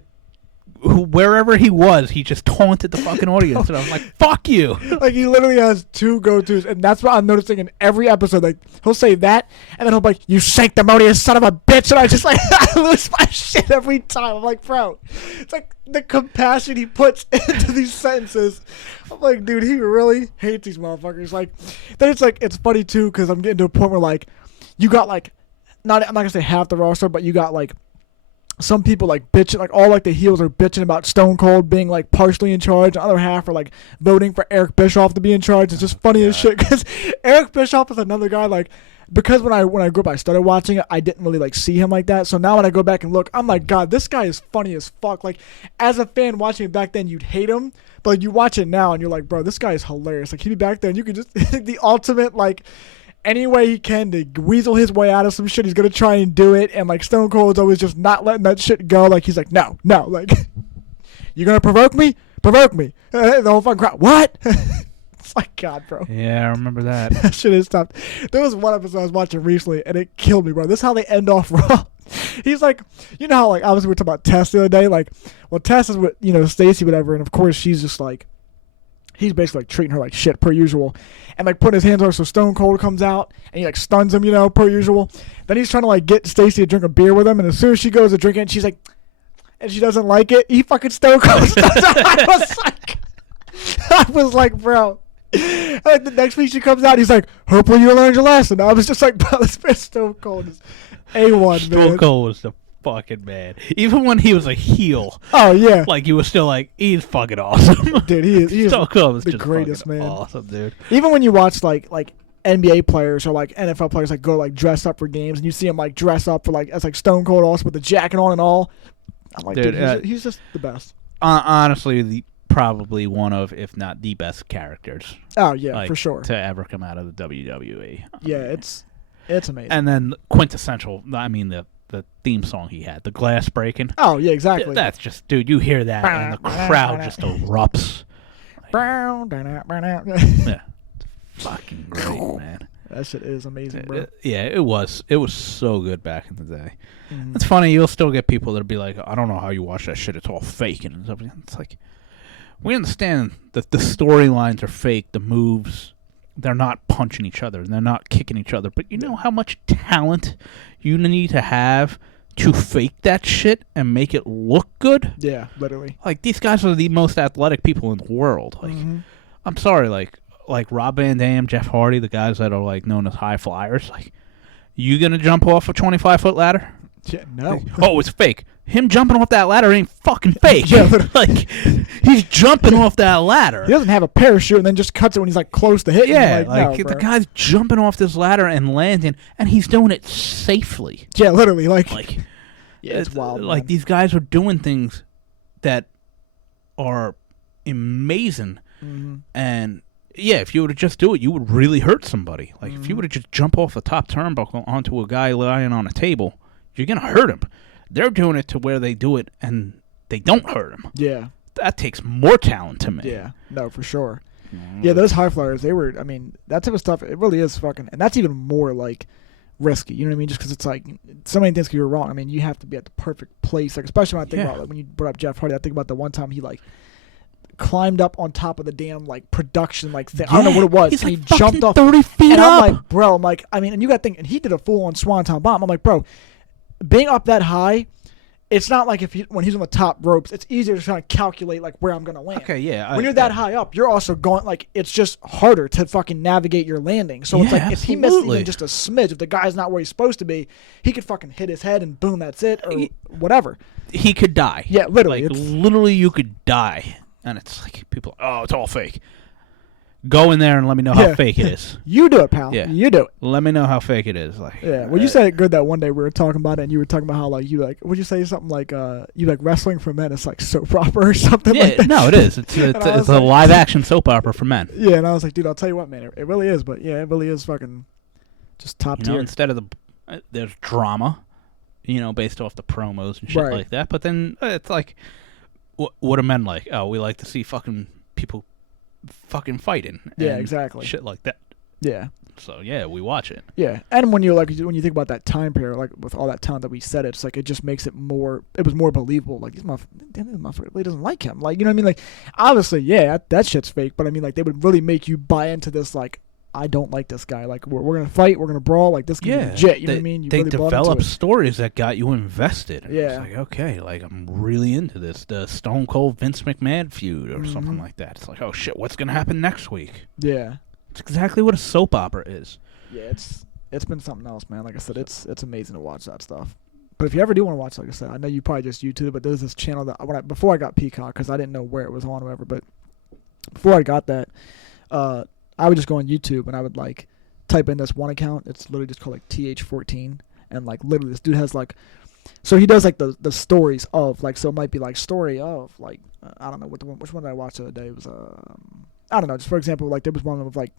wherever he was, he just taunted the fucking audience, and I was like, "Fuck you!" Like he literally has two go-tos, and that's what I'm noticing in every episode. Like he'll say that, and then he'll be like, "You sanctimonious son of a bitch," and I just like I lose my shit every time. I'm like, bro, it's like the compassion he puts into these sentences. I'm like, dude, he really hates these motherfuckers. Like, then it's funny too because I'm getting to a point where like you got like I'm not gonna say half the roster, but you got like. Some people like bitching, like all like the heels are bitching about Stone Cold being like partially in charge. The other half are like voting for Eric Bischoff to be in charge. It's just funny as shit because Eric Bischoff is another guy like because when I grew up I started watching it, I didn't really like see him like that. So now when I go back and look, I'm like, God, this guy is funny as fuck. Like as a fan watching it back then, you'd hate him, but like, you watch it now and you're like, bro, this guy is hilarious. Like he'd be back there and you could just the ultimate like. Any way he can to weasel his way out of some shit, he's gonna try and do it. And like Stone Cold's always just not letting that shit go. Like he's like, no, like you're gonna provoke me. The whole fucking crowd. What? It's like God, bro. Yeah, I remember that. That shit is tough. There was one episode I was watching recently, and it killed me, bro. This is how they end off Raw. He's like, you know how like obviously we were talking about Tess the other day. Like, well, Tess is with Stacy, whatever, and of course she's just like. He's basically like treating her like shit per usual, and like putting his hands on her so Stone Cold comes out and he like stuns him, per usual. Then he's trying to like get Stacy to drink a beer with him, and as soon as she goes to drink it, she's like, and she doesn't like it. He fucking Stone Cold stuns her. I was like, bro. And like the next week she comes out, he's like, hopefully you learned your lesson. I was just like, bro, this man Stone Cold is A1, man. Stone Cold was the fucking man. Even when he was a heel. Oh yeah. Like you were still like, he's fucking awesome. Dude, he is Stone Cold was the just greatest, man. Awesome, dude. Even when you watch like NBA players or like NFL players like go like dress up for games and you see him like dress up for like as like Stone Cold also with the jacket on and all. I'm like, dude, he's just the best. Honestly, probably one of, if not the best characters. Oh yeah, like, for sure. To ever come out of the WWE. Yeah, it's amazing. And then quintessential. I mean the theme song he had, the glass breaking. Oh yeah, exactly. That's just, dude. You hear that and the crowd just erupts. Yeah, fucking great, man. That shit is amazing, bro. Yeah, it was. It was so good back in the day. Mm-hmm. It's funny. You'll still get people that'll be like, I don't know how you watch that shit. It's all fake and stuff. It's like, we understand that the storylines are fake. The moves, they're not punching each other. They're not kicking each other. But you know how much talent you need to have to fake that shit and make it look good? Yeah, literally. Like, these guys are the most athletic people in the world. Like, I'm sorry, like Rob Van Dam, Jeff Hardy, the guys that are like known as high flyers. Like, you gonna jump off a 25-foot ladder? Yeah, no. Oh, it's fake. Him jumping off that ladder ain't fucking fake. Yeah, like, he's jumping off that ladder. He doesn't have a parachute and then just cuts it when he's like close to hitting. Yeah, no, the guy's jumping off this ladder and landing, and he's doing it safely. Yeah, literally, like yeah, it's wild. Like, man. these guys are doing things that are amazing, and yeah, if you were to just do it, you would really hurt somebody. Like, if you were to just jump off a top turnbuckle onto a guy lying on a table, you're gonna hurt him. They're doing it to where they do it and they don't hurt him. Yeah. that takes more talent to me. Yeah, no, for sure. Yeah, those high flyers, they were, I mean, that type of stuff, it really is fucking, and that's even more, like, risky, you know what I mean? Just because it's like, so many things can go wrong. I mean, you have to be at the perfect place, like, especially when I think about, like, when you brought up Jeff Hardy, I think about the one time he, like, climbed up on top of the damn, like, production, like, thing. I don't know what it was. He's and like he jumped off 30 feet and up. I'm like, bro, I'm like, I mean, and you got to think, and he did a full-on swanton bomb. I'm like, bro, being up that high, it's not like when he's on the top ropes, it's easier to kind of calculate like where I'm going to land. Okay, yeah. When you're that high up, you're also going, like, it's just harder to fucking navigate your landing. So it's like, if he misses even just a smidge, if the guy's not where he's supposed to be, he could fucking hit his head and boom, that's it, or whatever. He could die. Yeah, literally. Like, literally you could die. And it's like, people are, oh, it's all fake. Go in there and let me know how fake it is. You do it, pal. Yeah. You do it. Let me know how fake it is. Like, yeah. Well, you said it good that one day we were talking about it, and you were talking about how, like, you, like, would you say something like, you, like, wrestling for men is, like, soap opera or something like that? No, it is. It's a live-action soap opera for men. Yeah, and I was like, dude, I'll tell you what, man, it really is, but, yeah, it really is fucking just top tier. Instead of there's drama, based off the promos and shit like that, but then it's like, what are men like? Oh, we like to see fucking people fucking fighting. Yeah, exactly. Shit like that. Yeah. So yeah, we watch it. Yeah, and when you think about that time period, like with all that talent that we said, it's like it just makes it more. It was more believable. Like this motherfucker really doesn't like him. Like, you know what I mean? Like, obviously, yeah, that shit's fake. But I mean, like, they would really make you buy into this. Like, I don't like this guy. Like, we're gonna fight. We're gonna brawl. Like, this can be legit. You know what I mean? You they really develop stories that got you invested. Yeah. It's like, okay, like, I'm really into this. The Stone Cold Vince McMahon feud or something like that. It's like, oh shit, what's gonna happen next week? Yeah. It's exactly what a soap opera is. Yeah, it's been something else, man. Like I said, it's amazing to watch that stuff. But if you ever do want to watch, like I said, I know you probably just YouTube, but there's this channel that before I got Peacock, because I didn't know where it was on or whatever, but before I got that, I would just go on YouTube and I would like type in this one account. It's literally just called like TH14, and like literally this dude has like, so he does like the stories of like, so it might be like story of like I don't know which one did I watch the other day. It was I don't know, just for example, like there was one of like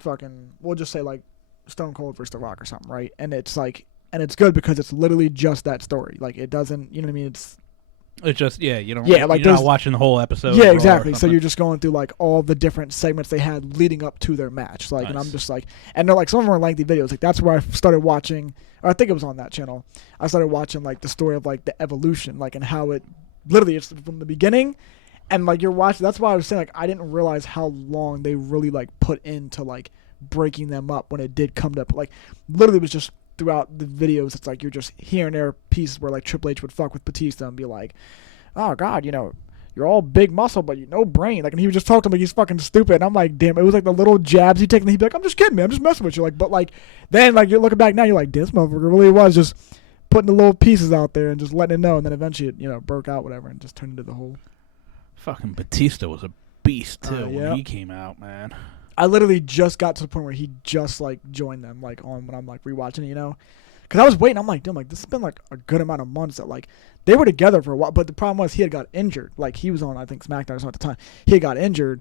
fucking, we'll just say like Stone Cold versus The Rock or something, right? And it's like, and it's good because it's literally just that story. Like, it doesn't, you know what I mean? It's just, you don't, like you're not watching the whole episode. Yeah, exactly. So you're just going through like all the different segments they had leading up to their match. Like, nice. And I'm just like, and they're like, some of them are lengthy videos. Like, that's where I started watching, or I think it was on that channel. I started watching like the story of like the evolution, like, and how it literally, it's from the beginning. And like you're watching, that's why I was saying like I didn't realize how long they really like put into like breaking them up when it did come to, like, literally it was just throughout the videos. It's like you're just here and there pieces where like Triple H would fuck with Batista and be like, oh god, you're all big muscle but you no brain. Like, and he would just talk to him like he's fucking stupid. And I'm like, damn, it was like the little jabs he'd take, and he'd be like, I'm just kidding, man, I'm just messing with you. Like, but like then like you're looking back now, you're like, this motherfucker really was just putting the little pieces out there and just letting it know, and then eventually it broke out, whatever, and just turned into the whole. Fucking Batista was a beast too when he came out, man. I literally just got to the point where he just like joined them, like on when I'm like rewatching it, because I was waiting. I'm like, dude, this has been like a good amount of months that like they were together for a while, but the problem was he had got injured. Like, he was on, I think, SmackDown or something at the time. He had got injured,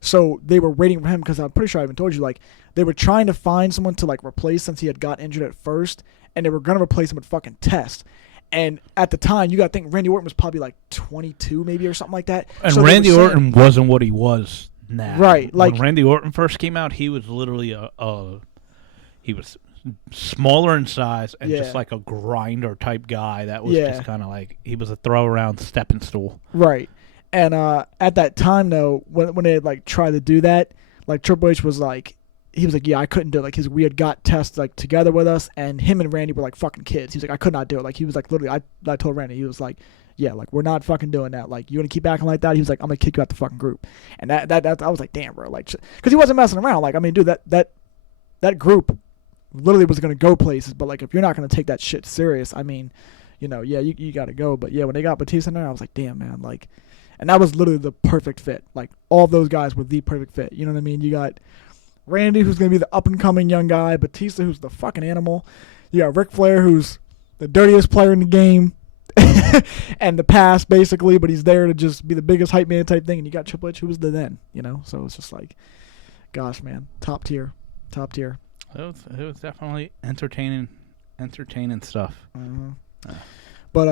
so they were waiting for him, because I'm pretty sure I even told you, like, they were trying to find someone to like replace, since he had got injured at first, and they were gonna replace him with fucking Test. And at the time, you got to think Randy Orton was probably like 22 maybe or something like that. And so Randy Orton wasn't what he was now. Right. Like, when Randy Orton first came out, he was literally he was smaller in size and just like a grinder type guy that was just kind of like, he was a throw around stepping stool. Right. And at that time, though, when they had like tried to do that, like Triple H was like, he was like, yeah, I couldn't do it. Like, we had got Test like together with us, and him and Randy were like fucking kids. He was like, I could not do it. Like, he was like, literally, I told Randy, he was like, yeah, like, we're not fucking doing that. Like, you gonna keep acting like that? He was like, I'm gonna kick you out the fucking group. And that I was like, damn, bro, like, because he wasn't messing around. Like, I mean, dude, that group literally was gonna go places. But like, if you're not gonna take that shit serious, I mean, yeah, you gotta go. But yeah, when they got Batista in there, I was like, damn, man, like, and that was literally the perfect fit. Like, all of those guys were the perfect fit. You know what I mean? You got Randy, who's going to be the up-and-coming young guy. Batista, who's the fucking animal. You got Ric Flair, who's the dirtiest player in the game. And the past, basically. But he's there to just be the biggest hype man type thing. And you got Triple H, who was the then. So it's just like, gosh, man. Top tier. Top tier. It was definitely entertaining stuff. But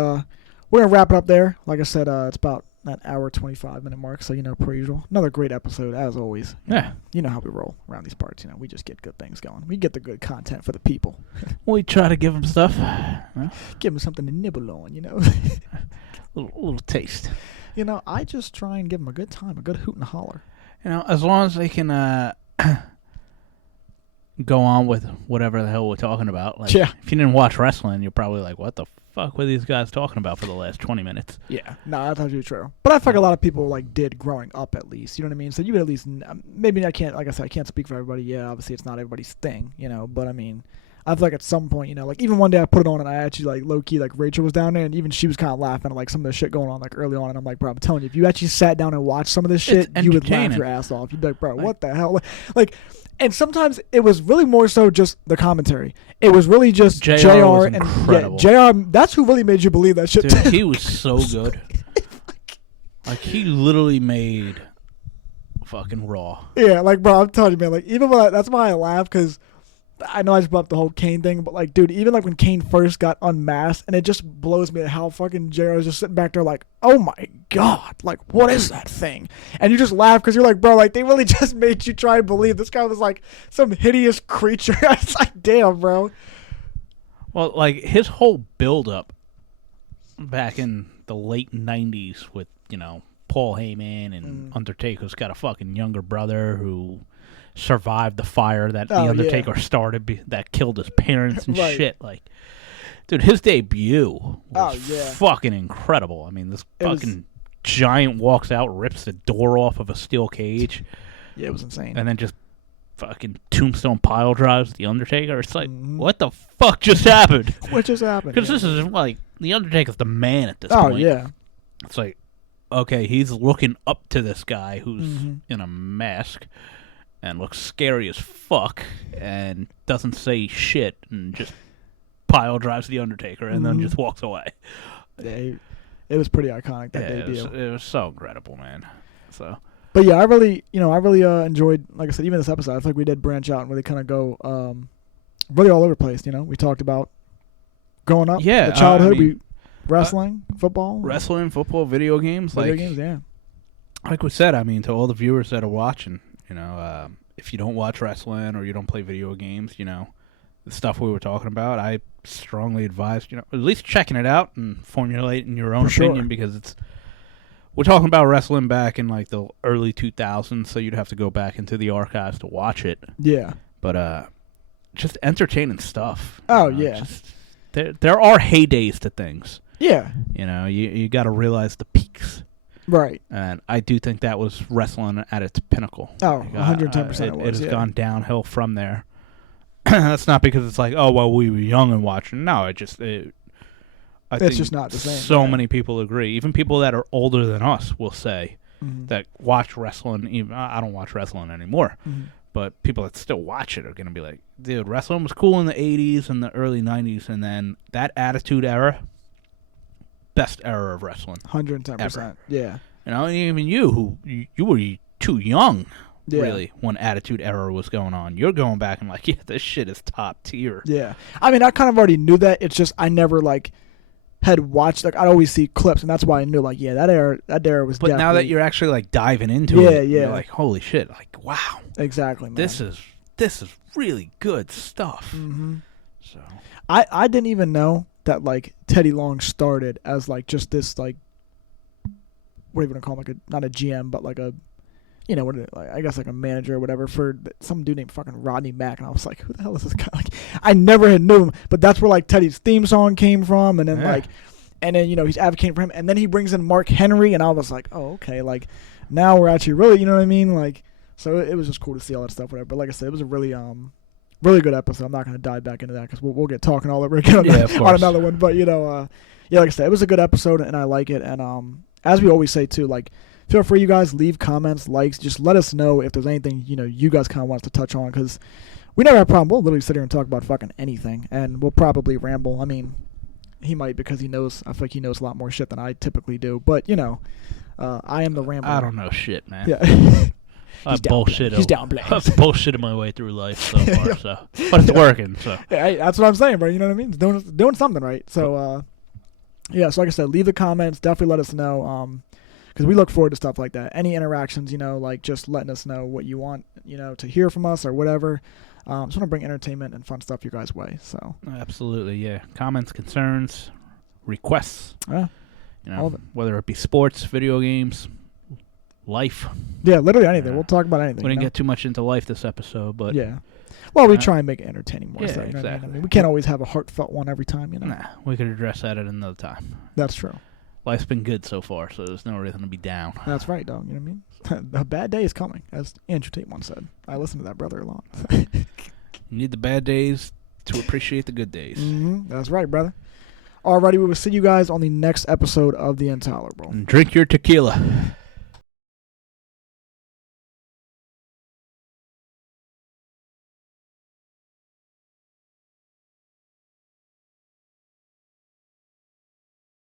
we're going to wrap it up there. Like I said, it's about that hour 25-minute mark. So per usual, another great episode as always. You know how we roll around these parts. We just get good things going. We get the good content for the people. We try to give them stuff. Give them something to nibble on. little taste. I just try and give them a good time, a good hoot and holler. As long as they can go on with whatever the hell we're talking about. If you didn't watch wrestling, you're probably like, what the fuck were these guys talking about for the last 20 minutes? Yeah, no, that's actually true. But I feel like a lot of people did growing up at least. You know what I mean? So you would at least maybe I can't, like I said, I can't speak for everybody. Yeah, obviously it's not everybody's thing, But I mean, I feel like at some point, even one day I put it on and I actually low key Rachel was down there and even she was kind of laughing at some of the shit going on early on, and I'm like, bro, I'm telling you, if you actually sat down and watched some of this shit, you would laugh your ass off. You'd be like, bro, what the hell? And sometimes it was really more so just the commentary. It was really just JR and JR. That's who really made you believe that shit. Dude, he was so good. He literally made fucking Raw. Yeah, bro, I'm telling you, man. Even when that's why I laugh, because I know I just brought up the whole Kane thing, but dude, even when Kane first got unmasked, and it just blows me how fucking JR is just sitting back there oh my god, what is that thing? And you just laugh because you're like, bro, they really just made you try and believe this guy was some hideous creature. It's damn, bro. Well, his whole build up back in the late 90s with, Paul Heyman and Undertaker's got a fucking younger brother who survived the fire that the Undertaker started that killed his parents and shit. Dude, his debut was fucking incredible. I mean, this fucking giant walks out, rips the door off of a steel cage. Yeah, it was insane. And then just fucking tombstone pile drives the Undertaker. It's what the fuck just happened? What just happened? Because this is the Undertaker's the man at this point. Oh, yeah. It's okay, he's looking up to this guy who's in a mask and looks scary as fuck and doesn't say shit and just pile drives the Undertaker and then just walks away. Yeah, it was pretty iconic, that debut. It was so incredible, man. So, but yeah, I really enjoyed, like I said, even this episode. I feel like we did branch out and really kind of go really all over the place. We talked about growing up, the childhood, wrestling, football, video games, video games, yeah. Like we said, to all the viewers that are watching, if you don't watch wrestling or you don't play video games, the stuff we were talking about, I strongly advise, at least checking it out and formulating your own opinion, because we're talking about wrestling back in the early 2000s, so you'd have to go back into the archives to watch it. Yeah. But just entertaining stuff. Oh, yeah. There are heydays to things. Yeah. You got to realize the peaks. Right. And I do think that was wrestling at its pinnacle. Oh, 110% it has gone downhill from there. That's not because it's we were young and watching. No, I think it's just not the same. So many people agree. Even people that are older than us will say that watch wrestling. Even I don't watch wrestling anymore, but people that still watch it are going to be like, dude, wrestling was cool in the 80s and the early 90s, and then that Attitude Era, best era of wrestling. 110%. Yeah. And even you were too young, really, when Attitude Era was going on. You're going back and yeah, this shit is top tier. Yeah. I kind of already knew that. It's just I never had watched, I'd always see clips, and that's why I knew that era was. But now that you're actually diving into it, you're like, holy shit, wow. Exactly, man. This is really good stuff. So I didn't even know that Teddy Long started as just this what do you want to call him, not a GM but a I guess a manager or whatever for some dude named fucking Rodney Mack, and I was like, who the hell is this guy? I never had knew him, but that's where Teddy's theme song came from, and then and then he's advocating for him, and then he brings in Mark Henry, and I was like, oh, okay, now we're actually really, you know what I mean, so it was just cool to see all that stuff, whatever. But like I said, it was a really really good episode. I'm not going to dive back into that because we'll get talking all over again on another one. But like I said, it was a good episode, and I like it. And as we always say too, feel free, you guys, leave comments, likes, just let us know if there's anything you guys kind of want us to touch on, because we never have a problem. We'll literally sit here and talk about fucking anything, and we'll probably ramble. I mean, he might, because I feel like he knows a lot more shit than I typically do. But I am the rambler. I don't know shit, man. Yeah. He's bullshit. He's down black. I've bullshitted my way through life so far, but it's working. So yeah, that's what I'm saying, bro. You know what I mean? It's doing something right. So so like I said, leave the comments. Definitely let us know. because we look forward to stuff like that. Any interactions, like just letting us know what you want, to hear from us or whatever. Just want to bring entertainment and fun stuff your guys' way. So absolutely, yeah. Comments, concerns, requests. Yeah, all of it. Whether it be sports, video games, life. Yeah, literally anything. We'll talk about anything. We didn't get too much into life this episode, but yeah. Well, we try and make it entertaining more. Yeah, so, exactly. I mean, we can't always have a heartfelt one every time. Nah, we could address that at another time. That's true. Life's been good so far, so there's no reason to be down. That's right, dog. You know what I mean? A bad day is coming, as Andrew Tate once said. I listen to that brother a lot. You need the bad days to appreciate the good days. That's right, brother. Alrighty, we will see you guys on the next episode of The Intolerable. And drink your tequila.